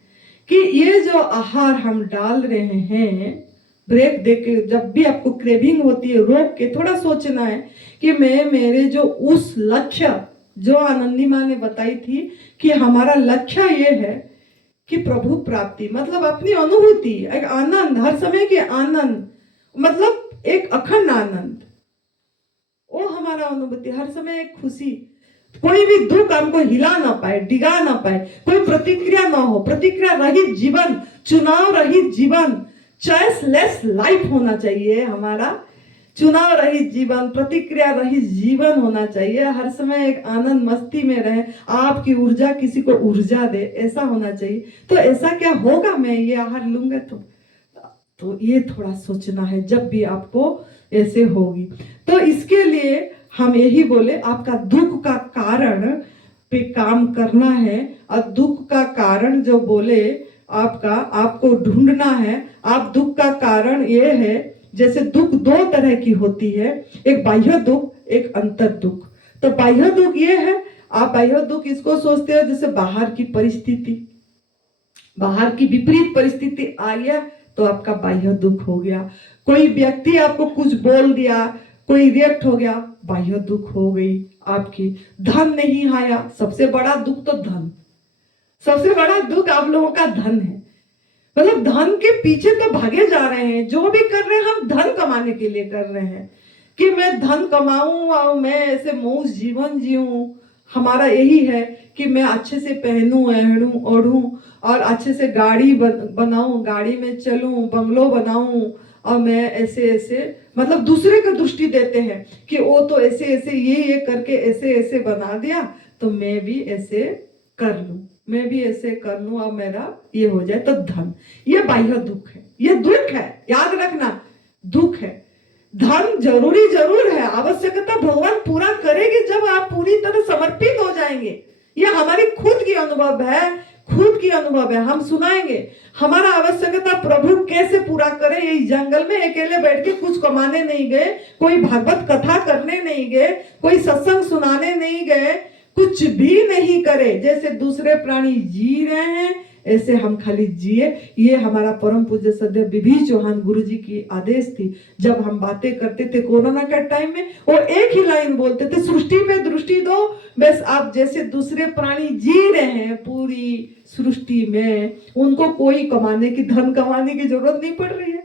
कि ये जो आहार हम डाल रहे हैं, ब्रेक देके जब भी आपको क्रेविंग होती है, रोक के थोड़ा सोचना है कि मैं मेरे जो उस लक्ष्य, जो आनंदी माँ ने बताई थी कि हमारा लक्ष्य ये है कि प्रभु प्राप्ति, मतलब अपनी अनुभूति, एक आनंद, हर समय के आनंद, मतलब एक अखंड आनंद, वो हमारा अनुभूति, हर समय एक खुशी, कोई भी दुख हमको हिला ना पाए, डिगा ना पाए, कोई प्रतिक्रिया ना हो, प्रतिक्रिया रहित जीवन, चुनाव रहित जीवन, चॉइसलेस लाइफ होना चाहिए हमारा, चुनाव रहित जीवन, प्रतिक्रिया रहित जीवन होना चाहिए। हर समय एक आनंद मस्ती में रहे, आपकी ऊर्जा किसी को ऊर्जा दे, ऐसा होना चाहिए। तो ऐसा क्या होगा, मैं ये आहार लूंगा तो ये थोड़ा सोचना है जब भी आपको ऐसे होगी। तो इसके लिए हम यही बोले, आपका दुख का कारण पे काम करना है। और दुख का कारण जो बोले आपको ढूंढना है। आप दुख का कारण ये है, जैसे दुख दो तरह की होती है, एक बाह्य दुख, एक अंतर दुख। तो बाह्य दुख ये है, आप बाह्य दुख इसको सोचते हो जैसे बाहर की परिस्थिति, बाहर की विपरीत परिस्थिति आ गया तो आपका बाह्य दुख हो गया। कोई व्यक्ति आपको कुछ बोल दिया, कोई रिएक्ट हो गया, बाह्य दुख हो गई आपकी। धन नहीं आया, सबसे बड़ा दुख तो धन, सबसे बड़ा दुख आप लोगों का धन है। मतलब धन के पीछे तो भागे जा रहे हैं, जो भी कर रहे हैं हम धन कमाने के लिए कर रहे हैं कि मैं धन कमाऊं और मैं ऐसे मौज जीवन जीऊं। हमारा यही है कि मैं अच्छे से पहनूं, एहड़ूं, ओढ़ूं और अच्छे से गाड़ी बनाऊं, गाड़ी में चलूं, बंगलो बनाऊं। और मैं ऐसे ऐसे, मतलब दूसरे को दृष्टि देते हैं कि वो तो ऐसे ऐसे ये करके ऐसे ऐसे बना दिया, तो मैं भी ऐसे कर लूं, मैं भी ऐसे कर लूं और मेरा ये हो जाए। तो धन, ये बाह्य दुख है, ये दुख है, याद रखना, दुख है। धन जरूरी जरूर है, आवश्यकता भगवान पूरा करेगी जब आप पूरी तरह समर्पित हो जाएंगे। ये हमारी खुद की अनुभव है, खुद की अनुभव है, हम सुनाएंगे। हमारा आवश्यकता प्रभु कैसे पूरा करे। ये जंगल में अकेले बैठ के कुछ कमाने नहीं गए, कोई भागवत कथा करने नहीं गए, कोई सत्संग सुनाने नहीं गए, कुछ भी नहीं करे। जैसे दूसरे प्राणी जी रहे हैं ऐसे हम खाली जिए। ये हमारा परम पूज्य सदैव बीबी चौहान गुरु जी की आदेश थी। जब हम बातें करते थे कोरोना के टाइम में, वो एक ही लाइन बोलते थे, सृष्टि पे दृष्टि दो। बस आप जैसे दूसरे प्राणी जी रहे हैं पूरी सृष्टि में, उनको कोई कमाने की, धन कमाने की जरूरत नहीं पड़ रही है,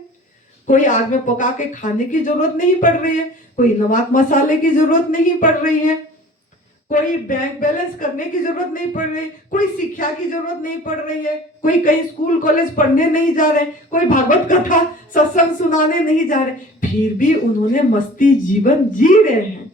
कोई आग में पका के खाने की जरूरत नहीं पड़ रही है, कोई नमक मसाले की जरूरत नहीं पड़ रही है, कोई बैंक बैलेंस करने की जरूरत नहीं पड़ रही, कोई शिक्षा की जरूरत नहीं पड़ रही है, कोई कहीं स्कूल कॉलेज पढ़ने नहीं जा रहे, कोई भागवत कथा सत्संग सुनाने नहीं जा रहे, फिर भी उन्होंने मस्ती जीवन जी रहे हैं।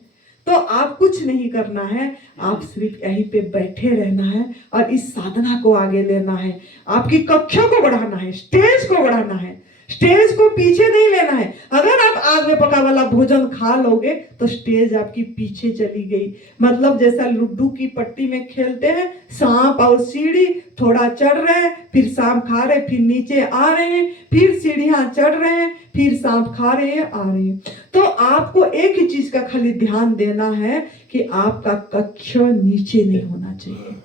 तो आप कुछ नहीं करना है, आप सिर्फ यहीं पे बैठे रहना है और इस साधना को आगे लेना है। आपकी कक्षा को बढ़ाना है, स्टेज को बढ़ाना है, स्टेज को पीछे नहीं लेना है। अगर आप आग में पका वाला भोजन खा लोगे तो स्टेज आपकी पीछे चली गई। मतलब जैसा लूडो की पट्टी में खेलते हैं, सांप और सीढ़ी, थोड़ा चढ़ रहे हैं, फिर सांप खा रहे, फिर नीचे आ रहे हैं, फिर सीढ़ियां चढ़ रहे हैं, फिर सांप खा रहे हैं, आ रहे हैं। तो आपको एक ही चीज का खाली ध्यान देना है कि आपका कक्ष नीचे नहीं होना चाहिए,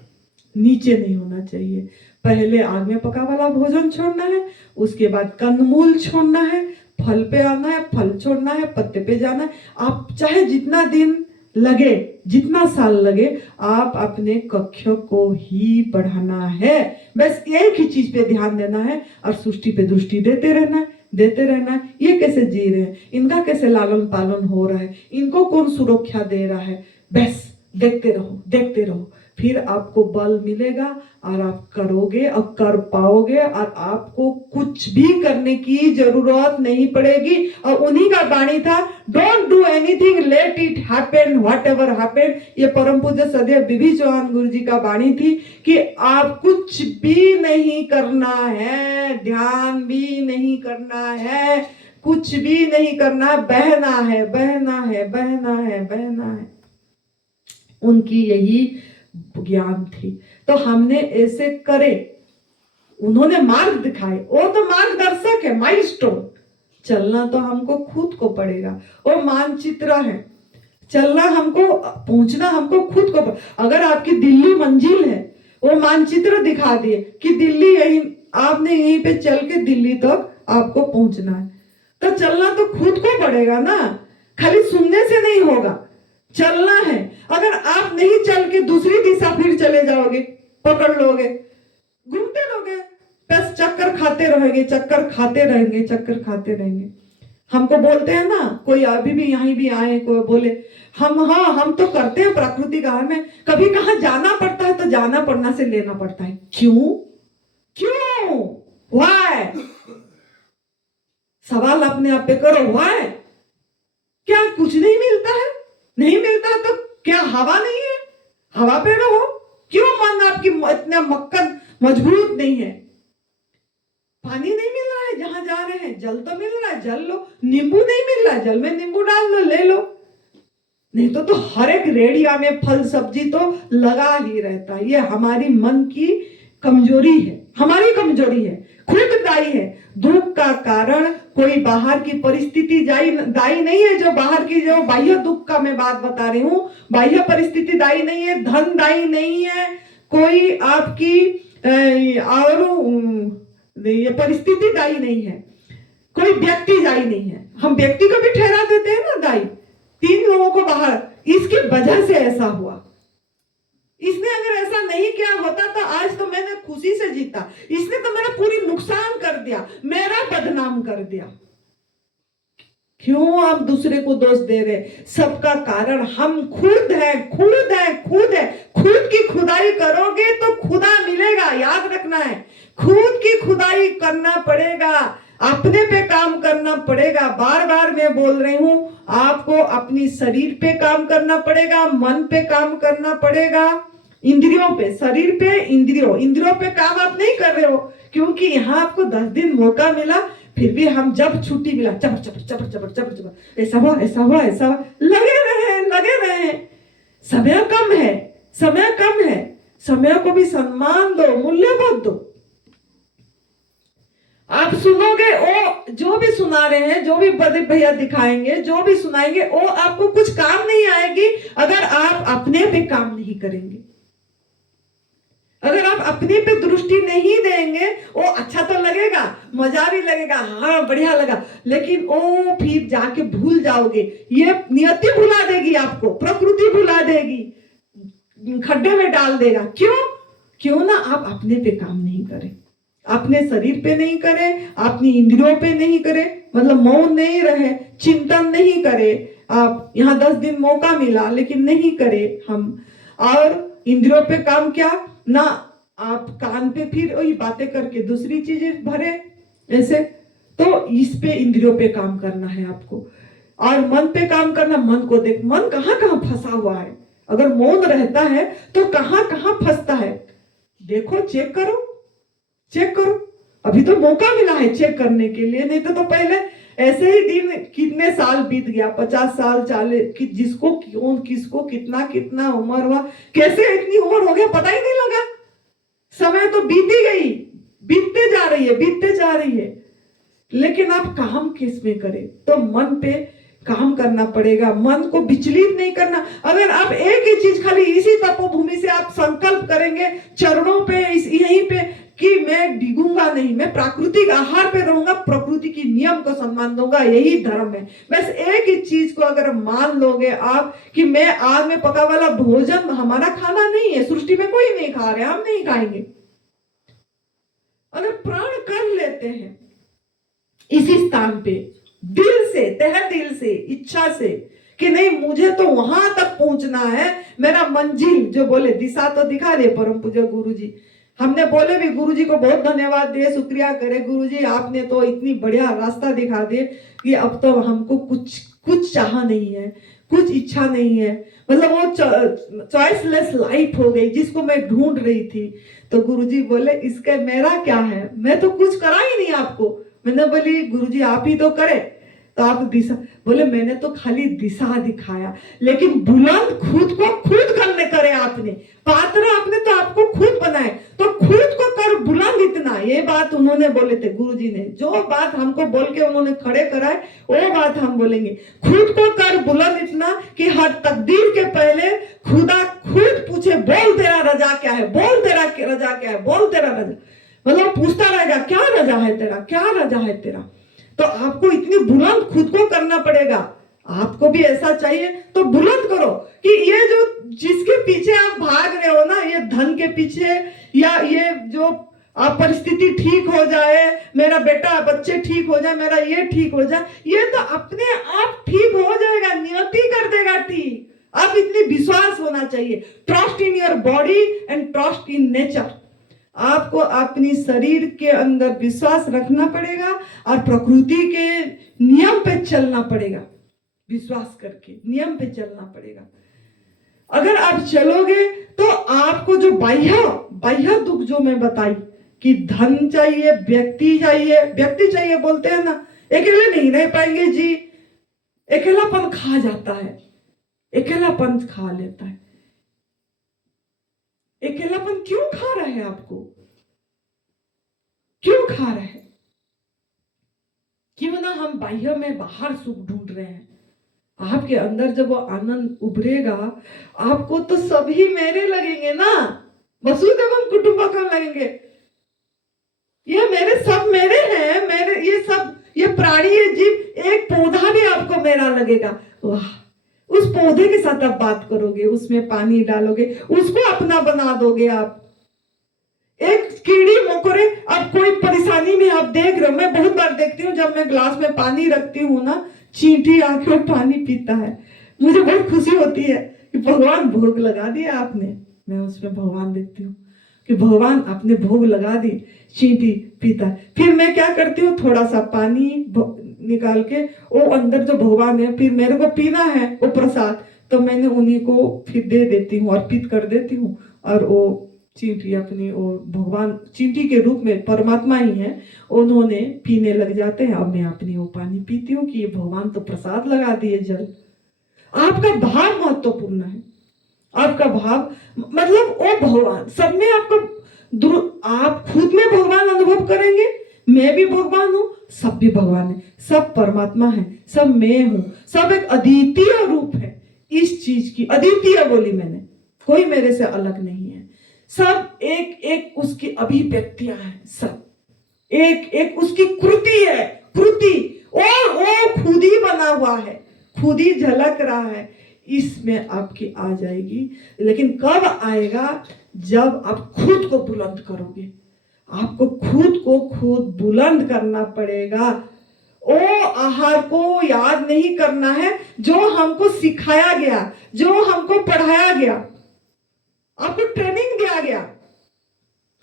नीचे नहीं होना चाहिए। पहले आग में पका वाला भोजन छोड़ना है, उसके बाद कंदमूल छोड़ना है, फल पे आना है, फल छोड़ना है, पत्ते पे जाना है। आप चाहे जितना दिन लगे, जितना साल लगे, आप अपने कक्ष को ही बढ़ाना है। बस एक ही चीज पे ध्यान देना है और सृष्टि पे दृष्टि देते रहना है, देते रहना है। ये कैसे जी रहे हैं, इनका कैसे लालन पालन हो रहा है, इनको कौन सुरक्षा दे रहा है, बस देखते रहो, देखते रहो। फिर आपको बल मिलेगा और आप करोगे और कर पाओगे और आपको कुछ भी करने की जरूरत नहीं पड़ेगी। और उन्हीं का वाणी था, don't do anything, let it happen, what ever happen. ये परम पूज्य सदैव बीबी चौहान गुरु जी का वाणी थी कि आप कुछ भी नहीं करना है, ध्यान भी नहीं करना है, कुछ भी नहीं करना है, बहना है, बहना है, बहना है, बहना है। उनकी यही ज्ञान थी। तो हमने ऐसे करे, उन्होंने मार्ग दिखाए, वो तो मार्गदर्शक है, माइलस्टोन। चलना तो हमको खुद को पड़ेगा, वो मानचित्र है, चलना हमको, पहुंचना हमको खुद को। अगर आपकी दिल्ली मंजिल है, वो मानचित्र दिखा दिए कि दिल्ली यही, आपने यहीं पे चल के दिल्ली तक आपको पहुंचना है, तो चलना तो खुद को पड़ेगा ना, खाली सुनने से नहीं होगा, चलना है। अगर आप नहीं चल के दूसरी दिशा फिर चले जाओगे, पकड़ लोगे, घूमते रहोगे, बस चक्कर खाते रहेंगे, चक्कर खाते रहेंगे, चक्कर खाते रहेंगे। हमको बोलते हैं ना, कोई अभी भी यहीं भी आए, कोई बोले हम तो करते हैं प्राकृतिक आहार में, कभी कहाँ जाना पड़ता है तो जाना पड़ना से लेना पड़ता है। क्यों क्यों, व्हाई? सवाल अपने आप पे करो, व्हाई? क्या कुछ नहीं मिलता है? नहीं मिलता है तो क्या हवा नहीं है? हवा पे रहो। क्यों मन आपकी इतना मक्कन मजबूत नहीं है? पानी नहीं मिल रहा है, हैं जहां जा रहे हैं, जल तो मिल रहा है, जल लो। नींबू नहीं मिल रहा है, जल में नींबू डाल लो, ले लो। नहीं तो हर एक रेडिया में फल सब्जी तो लगा ही रहता है। ये हमारी मन की कमजोरी है, हमारी कमजोरी है, खुद दायी है। दुख का कारण कोई बाहर की परिस्थिति दायी नहीं है। जो बाहर की जो बाह्य दुख का मैं बात बता रही हूँ, बाह्य परिस्थिति दायी नहीं है, धन दायी नहीं है, कोई आपकी और ये परिस्थिति दायी नहीं है, कोई व्यक्ति दायी नहीं है। हम व्यक्ति को भी ठहरा देते हैं ना दायी, 3 लोगों को बाहर, इसकी वजह से ऐसा हुआ। इसने अगर ऐसा नहीं किया होता तो आज तो मैंने खुशी से जीता। इसने तो मेरा पूरी नुकसान कर दिया, मेरा बदनाम कर दिया। क्यों आप दूसरे को दोष दे रहे? सबका कारण हम खुद है, खुद है, खुद है। खुद की खुदाई करोगे तो खुदा मिलेगा, याद रखना है। खुद की खुदाई करना पड़ेगा, अपने पे काम करना पड़ेगा। बार बार मैं बोल रही हूं, आपको अपनी शरीर पे काम करना पड़ेगा, मन पे काम करना पड़ेगा, इंद्रियों पे, शरीर पे, इंद्रियों पे काम आप नहीं कर रहे हो, क्योंकि यहाँ आपको 10 दिन मौका मिला, फिर भी हम जब छुट्टी मिला चपर चपर चपर चपर चपर चपर, ऐसा हुआ, ऐसा हुआ, ऐसा हुआ, लगे रहे। समय कम है, समय कम है, समय को भी सम्मान दो, मूल्य दो। आप सुनोगे, वो जो भी सुना रहे हैं, जो भी बड़े भैया दिखाएंगे, जो भी सुनाएंगे, वो आपको कुछ काम नहीं आएगी अगर आप अपने पे काम नहीं करेंगे। अगर आप अपने पे दृष्टि नहीं देंगे, वो अच्छा तो लगेगा, मजा भी लगेगा, हाँ बढ़िया लगा, लेकिन वो फिर जाके भूल जाओगे। ये नियति भुला देगी आपको, प्रकृति भुला देगी, खड्डे में डाल देगा। क्यों ना आप अपने पे काम नहीं करें, अपने शरीर पे नहीं करें, अपनी इंद्रियों पे नहीं करें, मतलब मौन नहीं रहे, चिंतन नहीं करे। आप यहाँ 10 दिन मौका मिला लेकिन नहीं करे हम, और इंद्रियों पे काम क्या ना, आप कान पे फिर वही बातें करके दूसरी चीजें भरे ऐसे। तो इस पे इंद्रियों पे काम करना है आपको, और मन पे काम करना। मन को देख, मन कहाँ कहाँ फंसा हुआ है। अगर मौन रहता है तो कहाँ कहाँ फंसता है, देखो, चेक करो, चेक करो। अभी तो मौका मिला है चेक करने के लिए, नहीं तो पहले ऐसे ही दिन कितने साल बीत गया, 50 साल, 40, कि जिसको क्यों, किसको कितना कितना उम्र हुआ, कैसे इतनी उम्र हो गया पता ही नहीं लगा। समय तो बीती गई, बीतते जा रही है, बीतते जा रही है। लेकिन आप काम किस में करें? तो मन पे काम करना पड़ेगा, मन को विचलित नहीं करना। अगर आप एक ही चीज खाली इसी तपोभूमि से आप संकल्प करेंगे, चरणों पे, यहीं पे, कि मैं डिगूंगा नहीं, मैं प्राकृतिक आहार पे रहूंगा, प्रकृति की नियम को सम्मान दूंगा, यही धर्म है। बस एक ही चीज को अगर मान लोगे आप, कि मैं आग में पका वाला भोजन हमारा खाना नहीं है, सृष्टि में कोई नहीं खा रहे, हम नहीं खाएंगे। अगर प्रण कर लेते हैं इसी स्थान पे, दिल से, तहे दिल से, इच्छा से, कि नहीं मुझे तो वहां तक पहुंचना है, मेरा मंजिल, जो बोले दिशा तो दिखा दे परम पूज्य गुरुजी। हमने बोले भी गुरुजी को बहुत धन्यवाद दे, शुक्रिया करे, गुरुजी आपने तो इतनी बढ़िया रास्ता दिखा दे कि अब तो हमको कुछ चाह नहीं है, कुछ इच्छा नहीं है, मतलब वो चॉइसलेस लाइफ हो गई जिसको मैं ढूंढ रही थी। तो गुरुजी बोले इसका मेरा क्या है, मैं तो कुछ करा ही नहीं आपको। मैंने बोली गुरुजी आप ही तो करे, तो आप दिशा, बोले मैंने तो खाली दिशा दिखाया, लेकिन बुलंद खुद को खुद करने करे आपने, पात्र आपने तो आपको खुद बनाए, तो खुद को कर बुलंद इतना। ये बात उन्होंने बोले थे गुरुजी ने, जो बात हमको बोल के उन्होंने खड़े कराए वो बात हम बोलेंगे। खुद को कर बुलंद इतना कि हर तकदीर के पहले खुदा खुद पूछे, बोल तेरा रजा क्या है, बोल तेरा रजा क्या है, बोल तेरा रजा, मतलब पूछता रहेगा क्या रजा है तेरा, क्या रजा है तेरा। तो आपको इतनी बुलंद खुद को करना पड़ेगा। आपको भी ऐसा चाहिए तो बुलंद करो कि ये जो जिसके पीछे आप भाग रहे हो ना, ये धन के पीछे, या ये जो आप परिस्थिति ठीक हो जाए, मेरा बेटा बच्चे ठीक हो जाए, मेरा ये ठीक हो जाए, ये तो अपने आप ठीक हो जाएगा, नियति कर देगा ठीक। आप इतनी विश्वास होना चाहिए, trust in your body and trust in nature. आपको अपनी शरीर के अंदर विश्वास रखना पड़ेगा और प्रकृति के नियम पे चलना पड़ेगा, विश्वास करके नियम पे चलना पड़ेगा। अगर आप चलोगे तो आपको जो बाह्य दुख जो मैं बताई, कि धन चाहिए, व्यक्ति चाहिए बोलते हैं ना, अकेले नहीं रह पाएंगे जी। अकेलापन खा जाता है, अकेलापन खा लेता है। अकेलापन क्यों खा रहे हैं आपको? क्यों खा रहे हैं? क्यों ना हम बाह्य में बाहर सुख ढूंढ रहे हैं। आपके अंदर जब वो आनंद उभरेगा, आपको तो सभी मेरे लगेंगे ना, वसुदेवम कुटुंबकम लगेंगे। ये मेरे सब मेरे हैं, मेरे ये सब, ये प्राणी, ये जीव, एक पौधा भी आपको मेरा लगेगा। वाह, उस पौधे के साथ आप बात करोगे, उसमें पानी डालोगे, उसको अपना बना दोगे आप। एक कीड़ी मकोड़े, अब कोई परेशानी में आप देख रहे हो, मैं बहुत बार देखती हूँ जब मैं ग्लास में पानी रखती हूँ ना, चींटी आके पानी पीता है, मुझे बहुत खुशी होती है कि भगवान भोग लगा दिया आपने। मैं उसमें भगवान देखती हूँ कि भगवान आपने भोग लगा दी, चींटी पीता है। फिर मैं क्या करती हूँ, थोड़ा सा पानी निकाल के वो अंदर जो भगवान है, फिर मेरे को पीना है वो प्रसाद, तो मैंने उन्हीं को फिर दे देती हूँ, अर्पित कर देती हूँ। और वो चींटी अपनी, वो भगवान चींटी के रूप में परमात्मा ही है, उन्होंने पीने लग जाते हैं। अब मैं अपनी वो पानी पीती हूँ कि ये भगवान तो प्रसाद लगा दिए जल। आपका भाव महत्वपूर्ण है, आपका भाव मतलब वो भगवान सब में आपको, आप खुद में भगवान अनुभव करेंगे, मैं भी भगवान हूँ, सब भी भगवान है, सब परमात्मा है, सब मैं हूँ, सब एक अद्वितीय रूप है। इस चीज की अद्वितीय बोली मैंने, कोई मेरे से अलग नहीं है, सब एक एक उसकी अभिव्यक्तियां हैं, सब एक एक उसकी कृति है, कृति, और वो खुद ही बना हुआ है, खुद ही झलक रहा है, इसमें आपकी आ जाएगी। लेकिन कब आएगा? जब आप खुद को बुलंद करोगे। आपको खुद को खुद बुलंद करना पड़ेगा। ओ आहार को याद नहीं करना है जो हमको सिखाया गया, जो हमको पढ़ाया गया, आपको ट्रेनिंग दिया गया,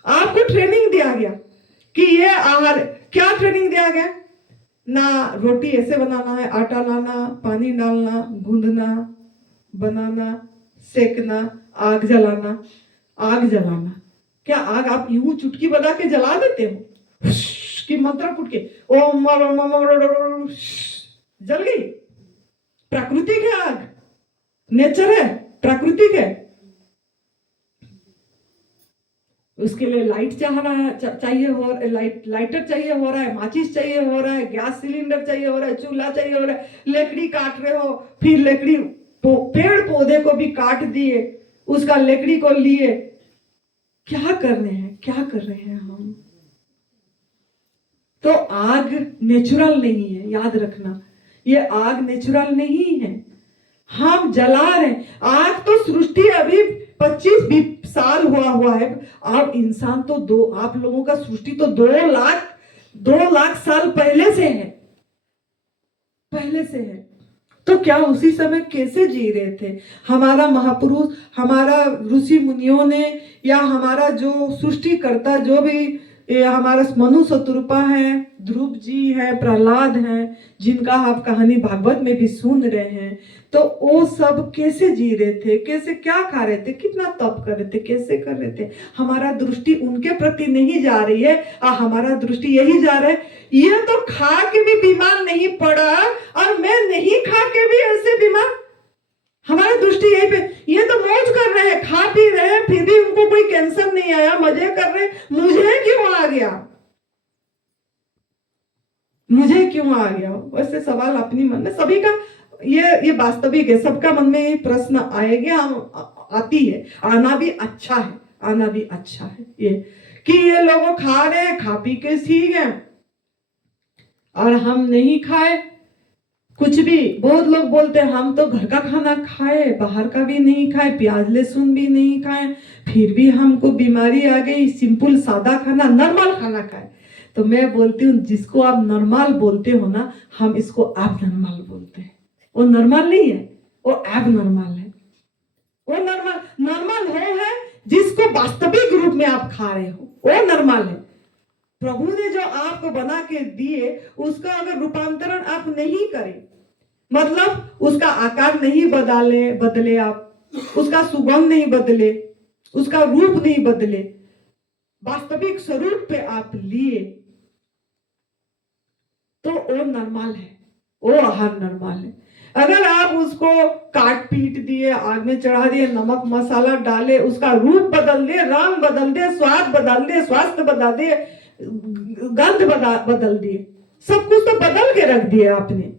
आपको ट्रेनिंग दिया गया कि ये आहार, क्या ट्रेनिंग दिया गया ना, रोटी ऐसे बनाना है, आटा लाना, पानी डालना, गूंदना, बनाना, सेकना, आग जलाना। आग जलाना क्या, आग आप यूं चुटकी बजा के जला देते हो कि मंत्र फुट के ओम जल गई? प्राकृतिक है आग, नेचर है, प्राकृतिक है। उसके लिए लाइट चाहिए हो, लाइटर चाहिए हो रहा है, माचिस चाहिए हो रहा है, गैस सिलेंडर चाहिए हो रहा है, चूल्हा चाहिए हो रहा है, लकड़ी काट रहे हो, फिर लकड़ी पेड़ पौधे को भी काट दिए, उसका लकड़ी को लिए, क्या कर रहे हैं, क्या कर रहे हैं हम? तो आग नेचुरल नहीं है, याद रखना, ये आग नेचुरल नहीं है, हम जला रहे। आग तो सृष्टि अभी 25-20 साल हुआ है, अब इंसान तो आप लोगों का सृष्टि तो 2 लाख साल पहले से है, पहले से है। तो क्या उसी समय कैसे जी रहे थे हमारा महापुरुष, हमारा ऋषि मुनियों ने, या हमारा जो सृष्टिकर्ता, जो भी हमारा मनु शत्रुपा है, ध्रुव जी है, प्रहलाद हैं, जिनका आप कहानी भागवत में भी सुन रहे हैं, तो वो सब कैसे जी रहे थे, कैसे क्या खा रहे थे, कितना तप कर रहे थे, कैसे कर रहे थे। हमारा दृष्टि उनके प्रति नहीं जा रही है, हमारा दृष्टि यही जा रहा है, ये तो खा के भी बीमार नहीं पड़ा और मैं नहीं खा के भी ऐसे बीमार। हमारी दृष्टि यही पे, ये तो मौज कर रहे हैं, खा पी रहे हैं, फिर भी उनको कोई कैंसर नहीं आया, मजे कर रहे हैं, मुझे क्यों आ गया, मुझे क्यों आ गया? वैसे सवाल अपनी मन में, सभी का ये वास्तविक है, सबका मन में ये प्रश्न आएगा, आती है, आना भी अच्छा है, आना भी अच्छा है। ये कि ये लोग खा रहे हैं, खा पी के सीख गए और हम नहीं खाए कुछ भी। बहुत लोग बोलते हैं हम तो घर का खाना खाए, बाहर का भी नहीं खाए, प्याज लहसुन भी नहीं खाए, फिर भी हमको बीमारी आ गई, सिंपल सादा खाना, नॉर्मल खाना खाए। तो मैं बोलती हूँ, जिसको आप नॉर्मल बोलते हो ना, हम इसको एब नॉर्मल बोलते हैं। वो नॉर्मल नहीं है, वो एब नॉर्मल है। वो नॉर्मल वो है जिसको वास्तविक रूप में आप खा रहे हो, वो नॉर्मल है। प्रभु ने जो आपको बना के दिए, उसका अगर रूपांतरण आप नहीं करें, मतलब उसका आकार नहीं बदले आप, उसका सुगंध नहीं बदले, उसका रूप नहीं बदले, वास्तविक स्वरूप पे आप लिए तो वो नॉर्मल है, वो आहार नॉर्मल है। अगर आप उसको काट पीट दिए, आग में चढ़ा दिए, नमक मसाला डाले, उसका रूप बदल दिए, रंग बदल दिए, स्वाद बदल दिए, स्वास्थ्य बदल दिए, गंध बदल दिए, सब कुछ तो बदल के रख दिए आपने।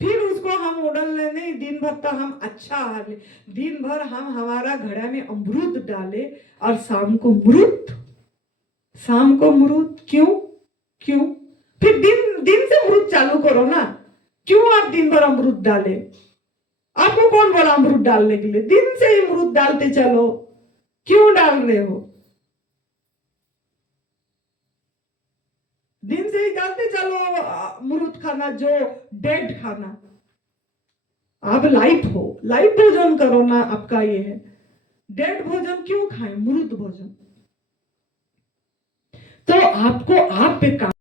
फिर उसको हम उड़लने नहीं, दिन भर तो हम अच्छा आहार ले, दिन भर हम हमारा घड़ा में अमरूद डाले और शाम को मृत, शाम को मृत। क्यों क्यों? फिर दिन दिन से अमरूद चालू करो ना। क्यों आप दिन भर अमरूद डाले? आपको कौन बोला अमरूद डालने के लिए? दिन से ही अमरूद डालते चलो। क्यों डाल रहे हो? दिन से ही डालते चलो अमरूद खाना, जो डेड खाना। आप लाइफ हो, लाइफ भोजन करो ना, आपका ये है। डेड भोजन क्यों खाएं? मृत भोजन। तो आपको आप पे काम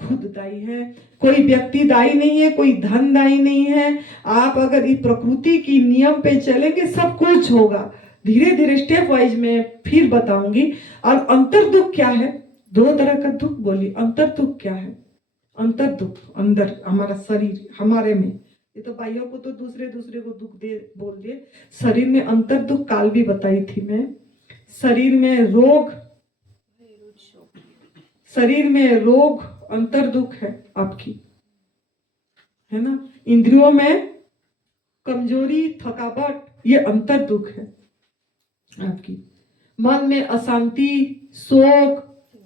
खुद दायी है, कोई व्यक्ति दायी नहीं है, कोई धन दायी नहीं है। आप अगर इस प्रकृति की नियम पे चलेंगे सब कुछ होगा। धीरे धीरे स्टेप वाइज में फिर बताऊंगी। और अंतर दुख क्या है? दो तरह का दुख बोली। अंतर दुख क्या है? अंतर दुख अंदर हमारा शरीर, हमारे में। ये तो भाइयों को तो दूसरे दूसरे को दुख दे बोल दिए। शरीर में अंतर दुख काल भी बताई थी मैं। शरीर में रोग, शरीर में रोग अंतर दुख है आपकी, है ना। इंद्रियों में कमजोरी, थकावट, ये अंतर दुख है आपकी। मन में अशांति, शोक,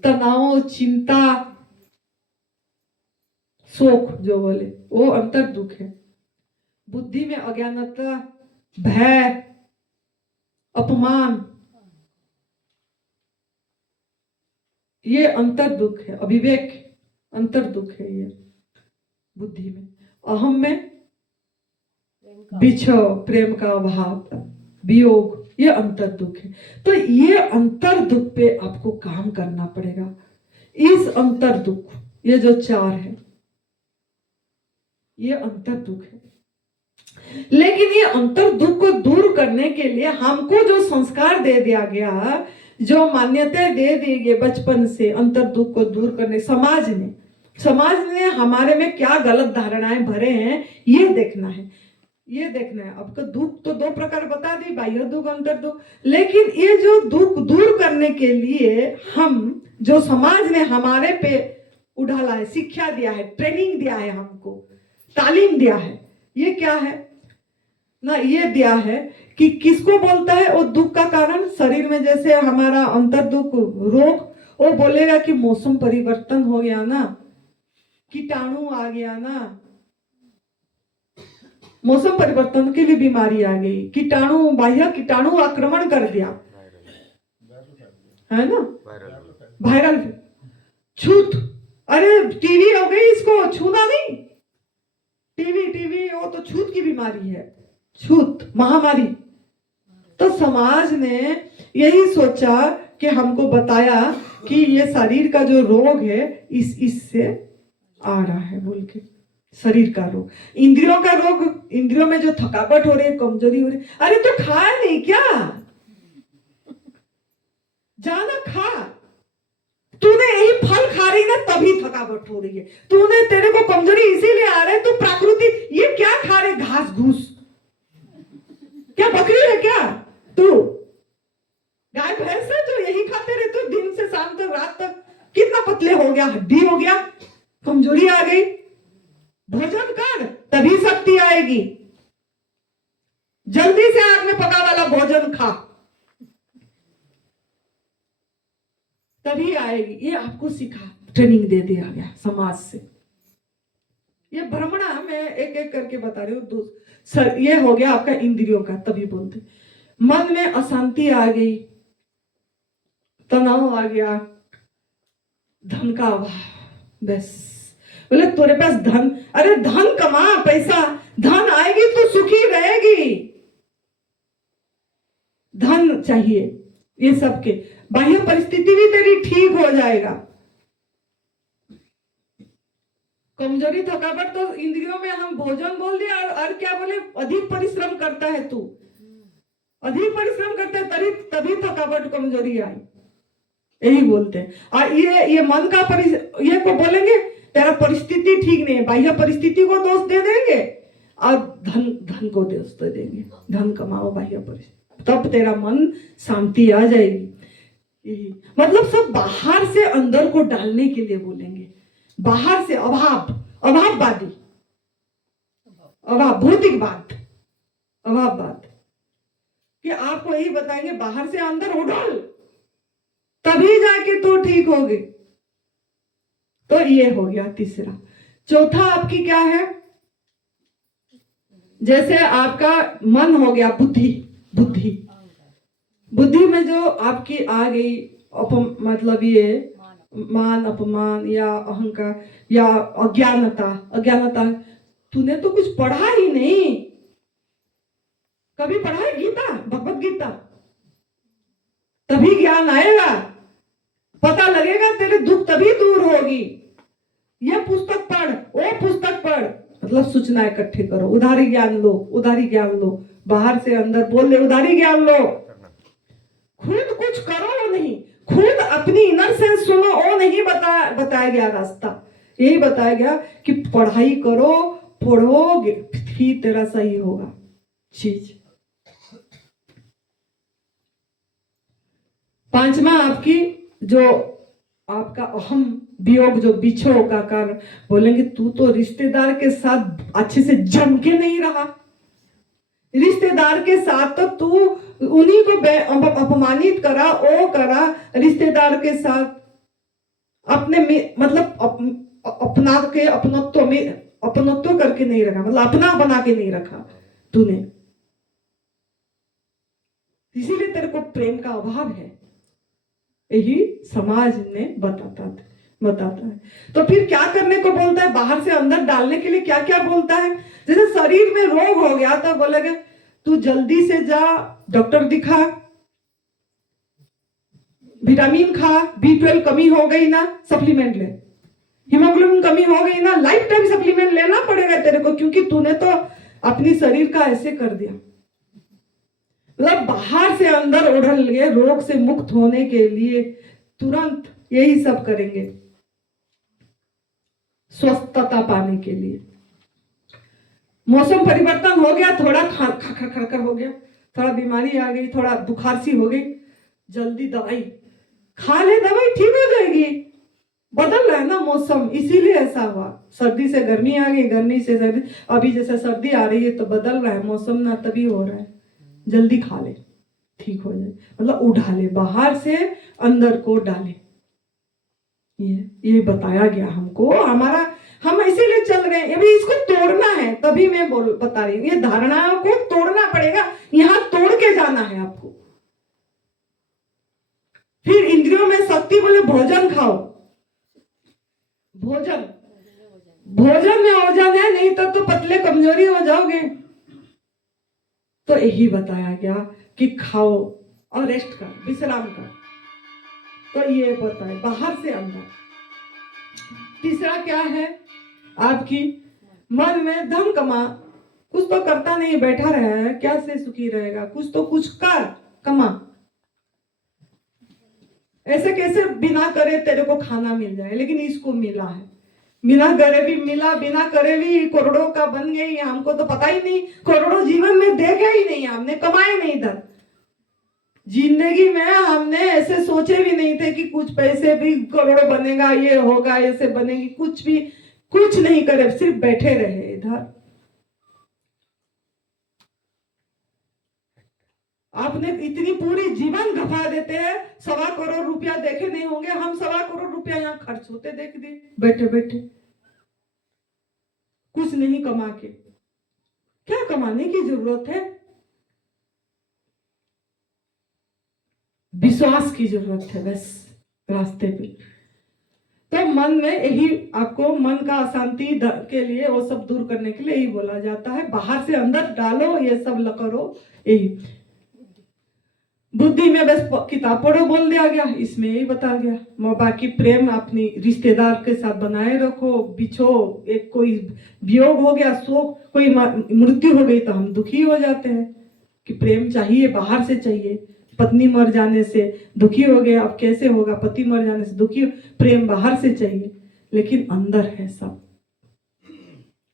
तनाव, चिंता, शोक जो बोले वो अंतर दुख है। बुद्धि में अज्ञानता, भय, अपमान, ये अंतर दुख है। अविवेक अंतर दुख है ये बुद्धि में। अहम में बिछो, प्रेम का अभाव, वियोग, ये अंतर दुख है। तो ये अंतर दुख पे आपको काम करना पड़ेगा। इस अंतर दुख, ये जो चार है, ये अंतर दुख है। लेकिन ये अंतर दुख को दूर करने के लिए हमको जो संस्कार दे दिया गया, जो मान्यता दे दी गई बचपन से अंतर दुख को दूर करने, समाज ने हमारे में क्या गलत धारणाएं भरे हैं, ये देखना है, ये देखना है। आपका दुख तो दो प्रकार बता दी, बाह्य दुख, अंतर दुख। लेकिन ये जो दुख दूर करने के लिए हम, जो समाज ने हमारे पे उड़ाला है, शिक्षा दिया है, ट्रेनिंग दिया है, हमको तालीम दिया है, ये क्या है ना, ये दिया है कि किसको बोलता है वो दुख का कारण। शरीर में जैसे हमारा अंतर दुख, रोग, वो बोलेगा कि मौसम परिवर्तन हो गया ना, कीटाणु आ गया ना, मौसम परिवर्तन के लिए बीमारी आ गई, कीटाणु, बाह्य कीटाणु आक्रमण कर दिया, है ना, वायरल छूत। अरे टीवी हो गई, इसको छूना नहीं, टीवी टीवी वो तो छूत की बीमारी है, छूत महामारी। तो समाज ने यही सोचा कि हमको बताया कि ये शरीर का जो रोग है इससे आ रहा है बोल के, शरीर का रोग, इंद्रियों का रोग, इंद्रियों में जो थकावट हो रही है, कमजोरी हो रही है। अरे तो खाया नहीं क्या? जाना खा, तूने यही फल खा रही ना तभी थकावट हो रही है, तूने, तेरे को कमजोरी इसीलिए आ रही है, तो प्रकृति ये क्या खा रहे, घास घूस, क्या बकरी है क्या तू? गाय भैंस है जो यही खाते रहते हो दिन से शाम तक, रात तक, कितना पतले हो गया, हड्डी हो गया, कमजोरी आ गई। भोजन कर तभी शक्ति आएगी, जल्दी से आग में पका वाला भोजन खा तभी आएगी। ये आपको सिखा, ट्रेनिंग दे दिया गया समाज से। ये भ्रमणा मैं एक एक करके बता रही हूँ। सर ये हो गया आपका इंद्रियों का, तभी बोलते। मन में अशांति आ गई, तनाव आ गया, धन का अभाव, बस बोले तेरे पास धन, अरे धन कमा, पैसा, धन आएगी तो सुखी रहेगी, धन चाहिए, ये सबके बाह्य परिस्थिति भी तेरी ठीक हो जाएगा। कमजोरी, थकावट तो इंद्रियों में हम भोजन बोल दिया, और क्या बोले, अधिक परिश्रम करता है तू, अधिक परिश्रम करते हैं तभी थकावट कमजोरी आई, यही बोलते हैं। और ये मन का ये को बोलेंगे तेरा परिस्थिति ठीक नहीं है, बाह्य परिस्थिति को दोष दे देंगे और धन को दोष दे देंगे, धन कमाओ बाह्य परिस्थिति, तब तेरा मन शांति आ जाएगी। यही मतलब सब बाहर से अंदर को डालने के लिए बोलेंगे, बाहर से अभाववादी, भौतिकवाद, अभाववाद कि आपको यही बताएंगे बाहर से अंदर उड़ाल तभी जाके तो ठीक होगी। तो ये हो गया तीसरा। चौथा आपकी क्या है, जैसे आपका मन हो गया बुद्धि में जो आपकी आ गई मतलब ये मान अपमान या अहंकार या अज्ञानता, तूने तो कुछ पढ़ा ही नहीं, कभी पढ़ा है गीता, भगवत गीता? तभी ज्ञान आएगा, पता लगेगा, तेरे दुख तभी दूर होगी। ये पुस्तक पढ़, वो पुस्तक पढ़, मतलब सूचना इकट्ठे करो, उधारी ज्ञान लो, बाहर से अंदर बोल ले उधारी ज्ञान लो। खुद कुछ करो वो नहीं, खुद अपनी इनर सेंस सुनो वो नहीं बताया गया रास्ता, यही बताया गया कि पढ़ाई करो, पढ़ोगे फिर तेरा सही होगा चीज। पांचवा आपकी जो आपका अहम वियोग जो बिछो का कारण बोलेंगे, तू तो रिश्तेदार के साथ अच्छे से जम के नहीं रहा, रिश्तेदार के साथ तो तू उन्हीं को अपमानित करा, वो करा, रिश्तेदार के साथ अपने मतलब अपना के अपनत्व करके नहीं रखा, मतलब अपना बना के नहीं रखा तूने, इसीलिए तेरे को प्रेम का अभाव है, यही समाज ने बताता है। तो फिर क्या करने को बोलता है, बाहर से अंदर डालने के लिए क्या क्या बोलता है। जैसे शरीर में रोग हो गया तो बोलेगा तू जल्दी से जा डॉक्टर दिखा, विटामिन खा, B12 कमी हो गई ना सप्लीमेंट ले, हीमोग्लोबिन कमी हो गई ना लाइफ टाइम सप्लीमेंट लेना पड़ेगा तेरे को, क्योंकि तूने तो अपनी शरीर का ऐसे कर दिया। मतलब बाहर से अंदर उड़ल लिए रोग से मुक्त होने के लिए तुरंत यही सब करेंगे, स्वस्थता पाने के लिए। मौसम परिवर्तन हो गया, थोड़ा खर हो गया, थोड़ा बीमारी आ गई, थोड़ा बुखार सी हो गई, जल्दी दवाई खा ले, दवाई ठीक हो जाएगी, बदल रहा है ना मौसम, इसीलिए ऐसा हुआ। सर्दी से गर्मी आ गई, गर्मी से सर्दी, अभी जैसे सर्दी आ रही है तो बदल रहा है मौसम ना, तभी हो रहा है, जल्दी खा ले ठीक हो जाए, मतलब उठा ले, बाहर से अंदर को डाले। ये बताया गया हमको, हम इसीलिए चल रहे हैं, अभी इसको तोड़ना है, तभी मैं बता रही हूँ, ये धारणाओं को तोड़ना पड़ेगा, यहाँ तोड़ के जाना है आपको। फिर इंद्रियों में शक्ति बोले भोजन खाओ, भोजन में ओजन है, नहीं तो पतले कमजोरी हो जाओगे। तो यही बताया गया कि खाओ और रेस्ट कर, विश्राम कर। तो ये बताए बाहर से अंदर। तीसरा क्या है आपकी, मन में धन कमा, कुछ तो करता नहीं बैठा रहा है, क्या से सुखी रहेगा, कुछ तो कुछ कर कमा, ऐसे कैसे बिना करे तेरे को खाना मिल जाए, लेकिन इसको मिला है, बिना करे भी मिला, बिना करे भी करोड़ों का बन गई, हमको तो पता ही नहीं, करोड़ों जीवन में देखे ही नहीं, हमने कमाए नहीं धन, जिंदगी में हमने ऐसे सोचे भी नहीं थे कि कुछ पैसे भी करोड़ों बनेगा, ये होगा, ऐसे बनेगी, कुछ नहीं करे, सिर्फ बैठे रहे इधर। आपने इतनी पूरी जीवन घपा देते हैं, 1.25 करोड़ रुपया देखे नहीं होंगे, हम 1.25 करोड़ रुपया यहाँ खर्च होते देख दिए, बैठे बैठे कुछ नहीं कमा के। क्या कमाने की जरूरत है, विश्वास की जरूरत है बस रास्ते पे। तो मन में यही आपको मन का अशांति के लिए वो सब दूर करने के लिए यही बोला जाता है, बाहर से अंदर डालो, ये सब ल करो, यही बुद्धि में बस किताब पढ़ो बोल दिया गया, इसमें यही बता गया। बाकी प्रेम अपनी रिश्तेदार के साथ बनाए रखो, बिछो, एक कोई वियोग हो गया, शोक, कोई मृत्यु हो गई तो हम दुखी हो जाते हैं, कि प्रेम चाहिए, बाहर से चाहिए। पत्नी मर जाने से दुखी हो गए, अब कैसे होगा, पति मर जाने से दुखी, प्रेम बाहर से चाहिए, लेकिन अंदर है सब,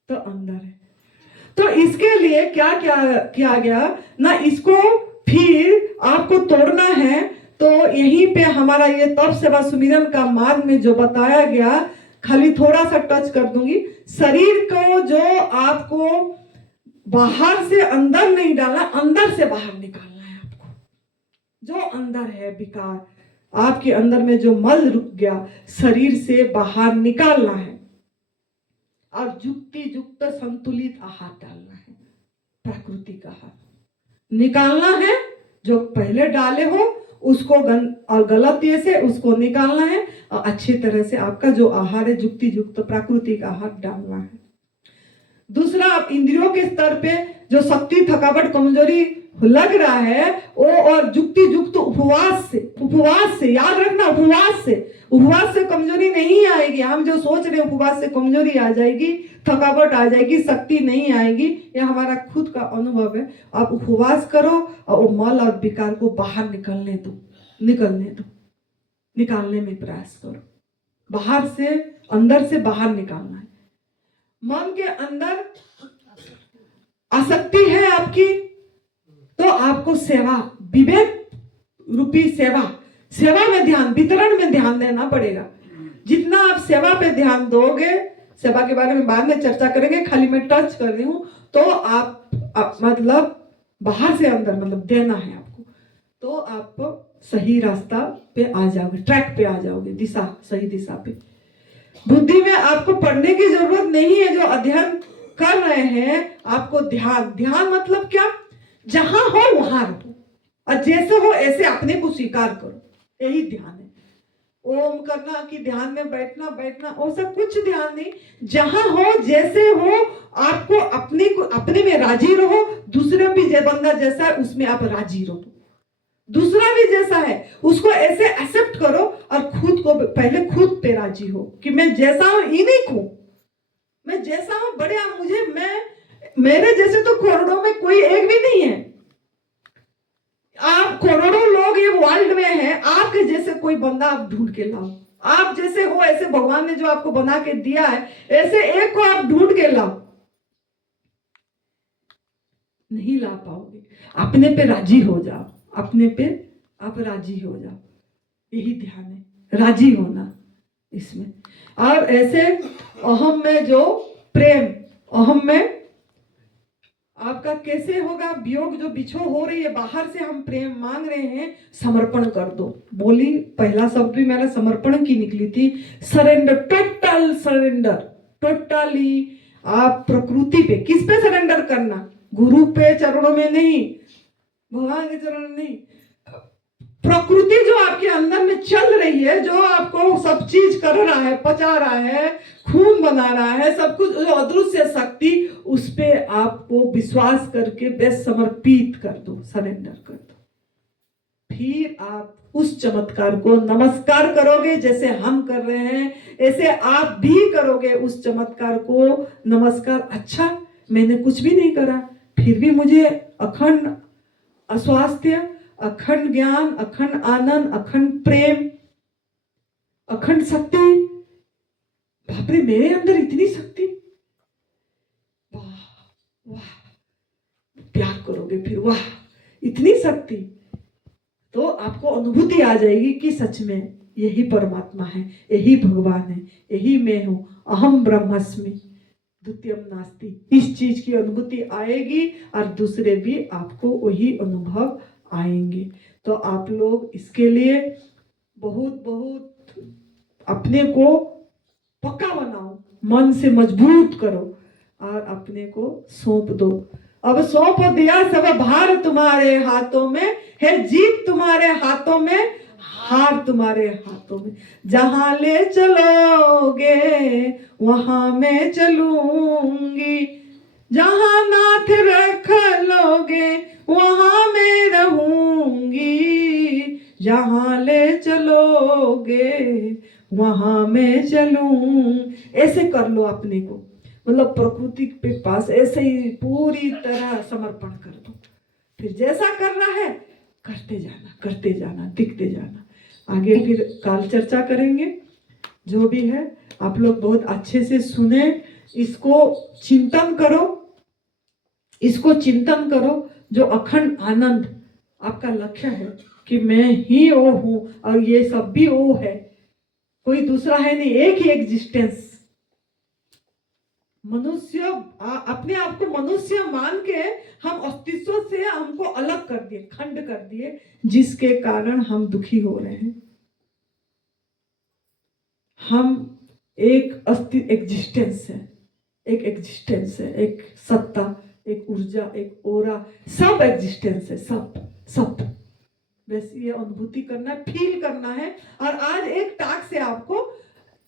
तो अंदर है। तो इसके लिए क्या क्या किया गया ना, इसको फिर आपको तोड़ना है। तो यहीं पे हमारा ये तप सेवा सुमिरन का मार्ग में जो बताया गया, खाली थोड़ा सा टच कर दूंगी। शरीर को जो आपको बाहर से अंदर नहीं डालना, अंदर से बाहर निकालना है आपको। जो अंदर है विकार, आपके अंदर में जो मल रुक गया, शरीर से बाहर निकालना है और युक्ति युक्त संतुलित आहार डालना है, प्राकृतिक आहार निकालना है। जो पहले डाले हो उसको और गलत ये से उसको निकालना है, और अच्छी तरह से आपका जो आहार है युक्ति युक्त प्राकृतिक आहार डालना है। दूसरा, आप इंद्रियों के स्तर पे जो शक्ति, थकावट, कमजोरी लग रहा है वो, और युक्ति युक्त उपवास से याद रखना, उपवास से कमजोरी नहीं आएगी। हम जो सोच रहे हैं उपवास से कमजोरी आ जाएगी, थकावट आ जाएगी, शक्ति नहीं आएगी, यह हमारा खुद का अनुभव है। आप उपवास करो और वो मल और विकार को बाहर निकलने दो, निकालने में प्रयास करो। बाहर से, अंदर से बाहर निकालना है। मन के अंदर आसक्ति है आपकी, तो आपको सेवा, विवेक रूपी सेवा में ध्यान, वितरण में ध्यान देना पड़ेगा। जितना आप सेवा पे ध्यान दोगे, सेवा के बारे में बाद में चर्चा करेंगे, खाली मैं टच कर रही हूं, तो आप मतलब बाहर से अंदर मतलब देना है आपको, तो आप सही रास्ता पे आ जाओगे, ट्रैक पे आ जाओगे, सही दिशा पे। बुद्धि में आपको पढ़ने की जरूरत नहीं है। जो अध्ययन कर रहे हैं, आपको ध्यान मतलब क्या, जहां हो वहां रहो, और जैसे हो ऐसे अपने को स्वीकार करो, यही ध्यान है। ओम करना कि ध्यान में बैठना वो सब कुछ ध्यान नहीं। जहां हो, जैसे हो, आपको अपने में राजी रहो। दूसरे भी बंदा जैसा है उसमें आप राजी रहो, दूसरा भी जैसा है उसको ऐसे एक्सेप्ट करो, और खुद को पहले खुद पे राजी हो कि मैं जैसा हूं यूनिक हूं, मैं जैसा हूं बढ़िया, मेरे जैसे तो करोड़ों में कोई एक भी नहीं है। आप करोड़ों लोग ये वर्ल्ड में हैं, आपके जैसे कोई बंदा आप ढूंढ के लाओ। आप जैसे हो ऐसे भगवान ने जो आपको बना के दिया है, ऐसे एक को आप ढूंढ के लाओ, नहीं ला पाओगे। अपने पे राजी हो जाओ, अपने पे आप राजी हो जाओ, यही ध्यान है, राजी होना इसमें। और ऐसे अहम में जो प्रेम, अहम में आपका कैसे होगा वियोग, जो बिछो हो रही है, बाहर से हम प्रेम मांग रहे हैं, समर्पण कर दो। बोली पहला शब्द भी मेरा समर्पण की निकली थी, सरेंडर, टोटल सरेंडर, टोटली। आप प्रकृति पे, किस पे सरेंडर करना, गुरु पे चरणों में नहीं, भगवान के चरणों में नहीं, प्रकृति जो आपके अंदर में चल रही है, जो आपको सब चीज कर रहा है, पचा रहा है, खून बना रहा है, सब कुछ, जो अदृश्य शक्ति, उस पे आपको विश्वास करके बेस्ट समर्पित कर दो, सरेंडर कर दो। फिर आप उस चमत्कार को नमस्कार करोगे, जैसे हम कर रहे हैं ऐसे आप भी करोगे उस चमत्कार को नमस्कार। अच्छा, मैंने कुछ भी नहीं करा, फिर भी मुझे अखंड अस्वास्थ्य, अखंड ज्ञान, अखंड आनंद, अखंड प्रेम, अखंड शक्ति। बाप रे, मेरे अंदर इतनी शक्ति, वाह वाह, प्यार करोगे फिर, वाह इतनी शक्ति, तो आपको अनुभूति आ जाएगी कि सच में यही परमात्मा है, यही भगवान है, यही मैं हूं, अहम ब्रह्मास्मि द्वितीयम नास्ति। इस चीज की अनुभूति आएगी और दूसरे भी आपको वही अनुभव आएंगे। तो आप लोग इसके लिए बहुत बहुत अपने को पक्का बनाओ, मन से मजबूत करो और अपने को सौंप दो। अब सौंप दिया सब भार तुम्हारे हाथों में है, जीत तुम्हारे हाथों में, हार तुम्हारे हाथों में। जहां ले चलोगे वहां मैं चलूंगी, जहां नाथ रख लोगे वहां मैं रहूंगी, जहां ले चलोगे वहां मैं चलूं। ऐसे कर लो अपने को, मतलब प्रकृति के पास ऐसे ही पूरी तरह समर्पण कर दो। फिर जैसा करना है करते जाना, दिखते जाना। आगे फिर काल चर्चा करेंगे। जो भी है आप लोग बहुत अच्छे से सुने, इसको चिंतन करो। जो अखंड आनंद आपका लक्ष्य है कि मैं ही वो हूं और ये सब भी वो है, कोई दूसरा है नहीं, एक ही एग्जिस्टेंस। मनुष्य अपने आप को मनुष्य मान के हम अस्तित्व से हमको अलग कर दिए, खंड कर दिए, जिसके कारण हम दुखी हो रहे हैं। हम एक एग्जिस्टेंस है, एक सत्ता, एक ऊर्जा, एक ओरा, सब एग्जिस्टेंस है, सब। बस ये अनुभूति करना है, फील करना है। और आज एक टाक से आपको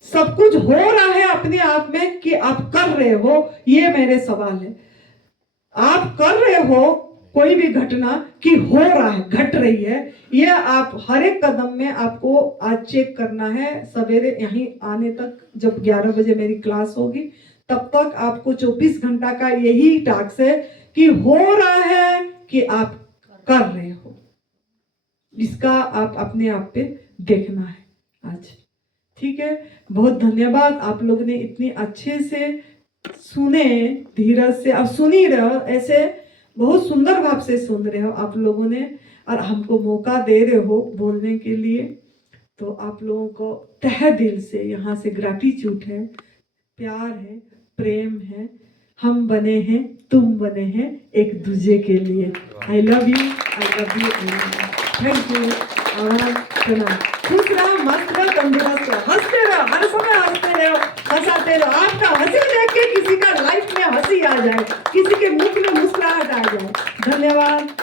सब कुछ हो रहा है अपने आप में कि आप कर रहे हो। ये मेरे सवाल है, आप कर रहे हो कोई भी घटना कि हो रहा है, घट रही है, ये आप हर एक कदम में आपको आज चेक करना है। सवेरे यहीं आने तक, जब 11 बजे मेरी क्लास होगी, तब तक आपको 24 घंटा का यही टास्क है कि हो रहा है कि आप कर रहे हो। इसका आप अपने आप पे देखना है आज। ठीक है, बहुत धन्यवाद। आप लोग ने इतनी अच्छे से सुने, धीरज से आप सुनी रहे हो, ऐसे बहुत सुंदर भाव से सुन रहे हो आप लोगों ने, और हमको मौका दे रहे हो बोलने के लिए। तो आप लोगों को तहे दिल से यहाँ से ग्रैटिट्यूड है, प्यार है, प्रेम है। हम बने हैं, तुम बने हैं एक दूसरे के लिए। I love you, thank you. प्रणाम। खुश रहो, मस्त रहो, तंदुरुस्त रहो, हंसते रहो, हर समय हंसते रहो, हंसाते रहो। आपका हंसी देख के किसी का लाइफ में हंसी आ जाए, किसी के मुख में मुस्कुराहट आ जाए। धन्यवाद।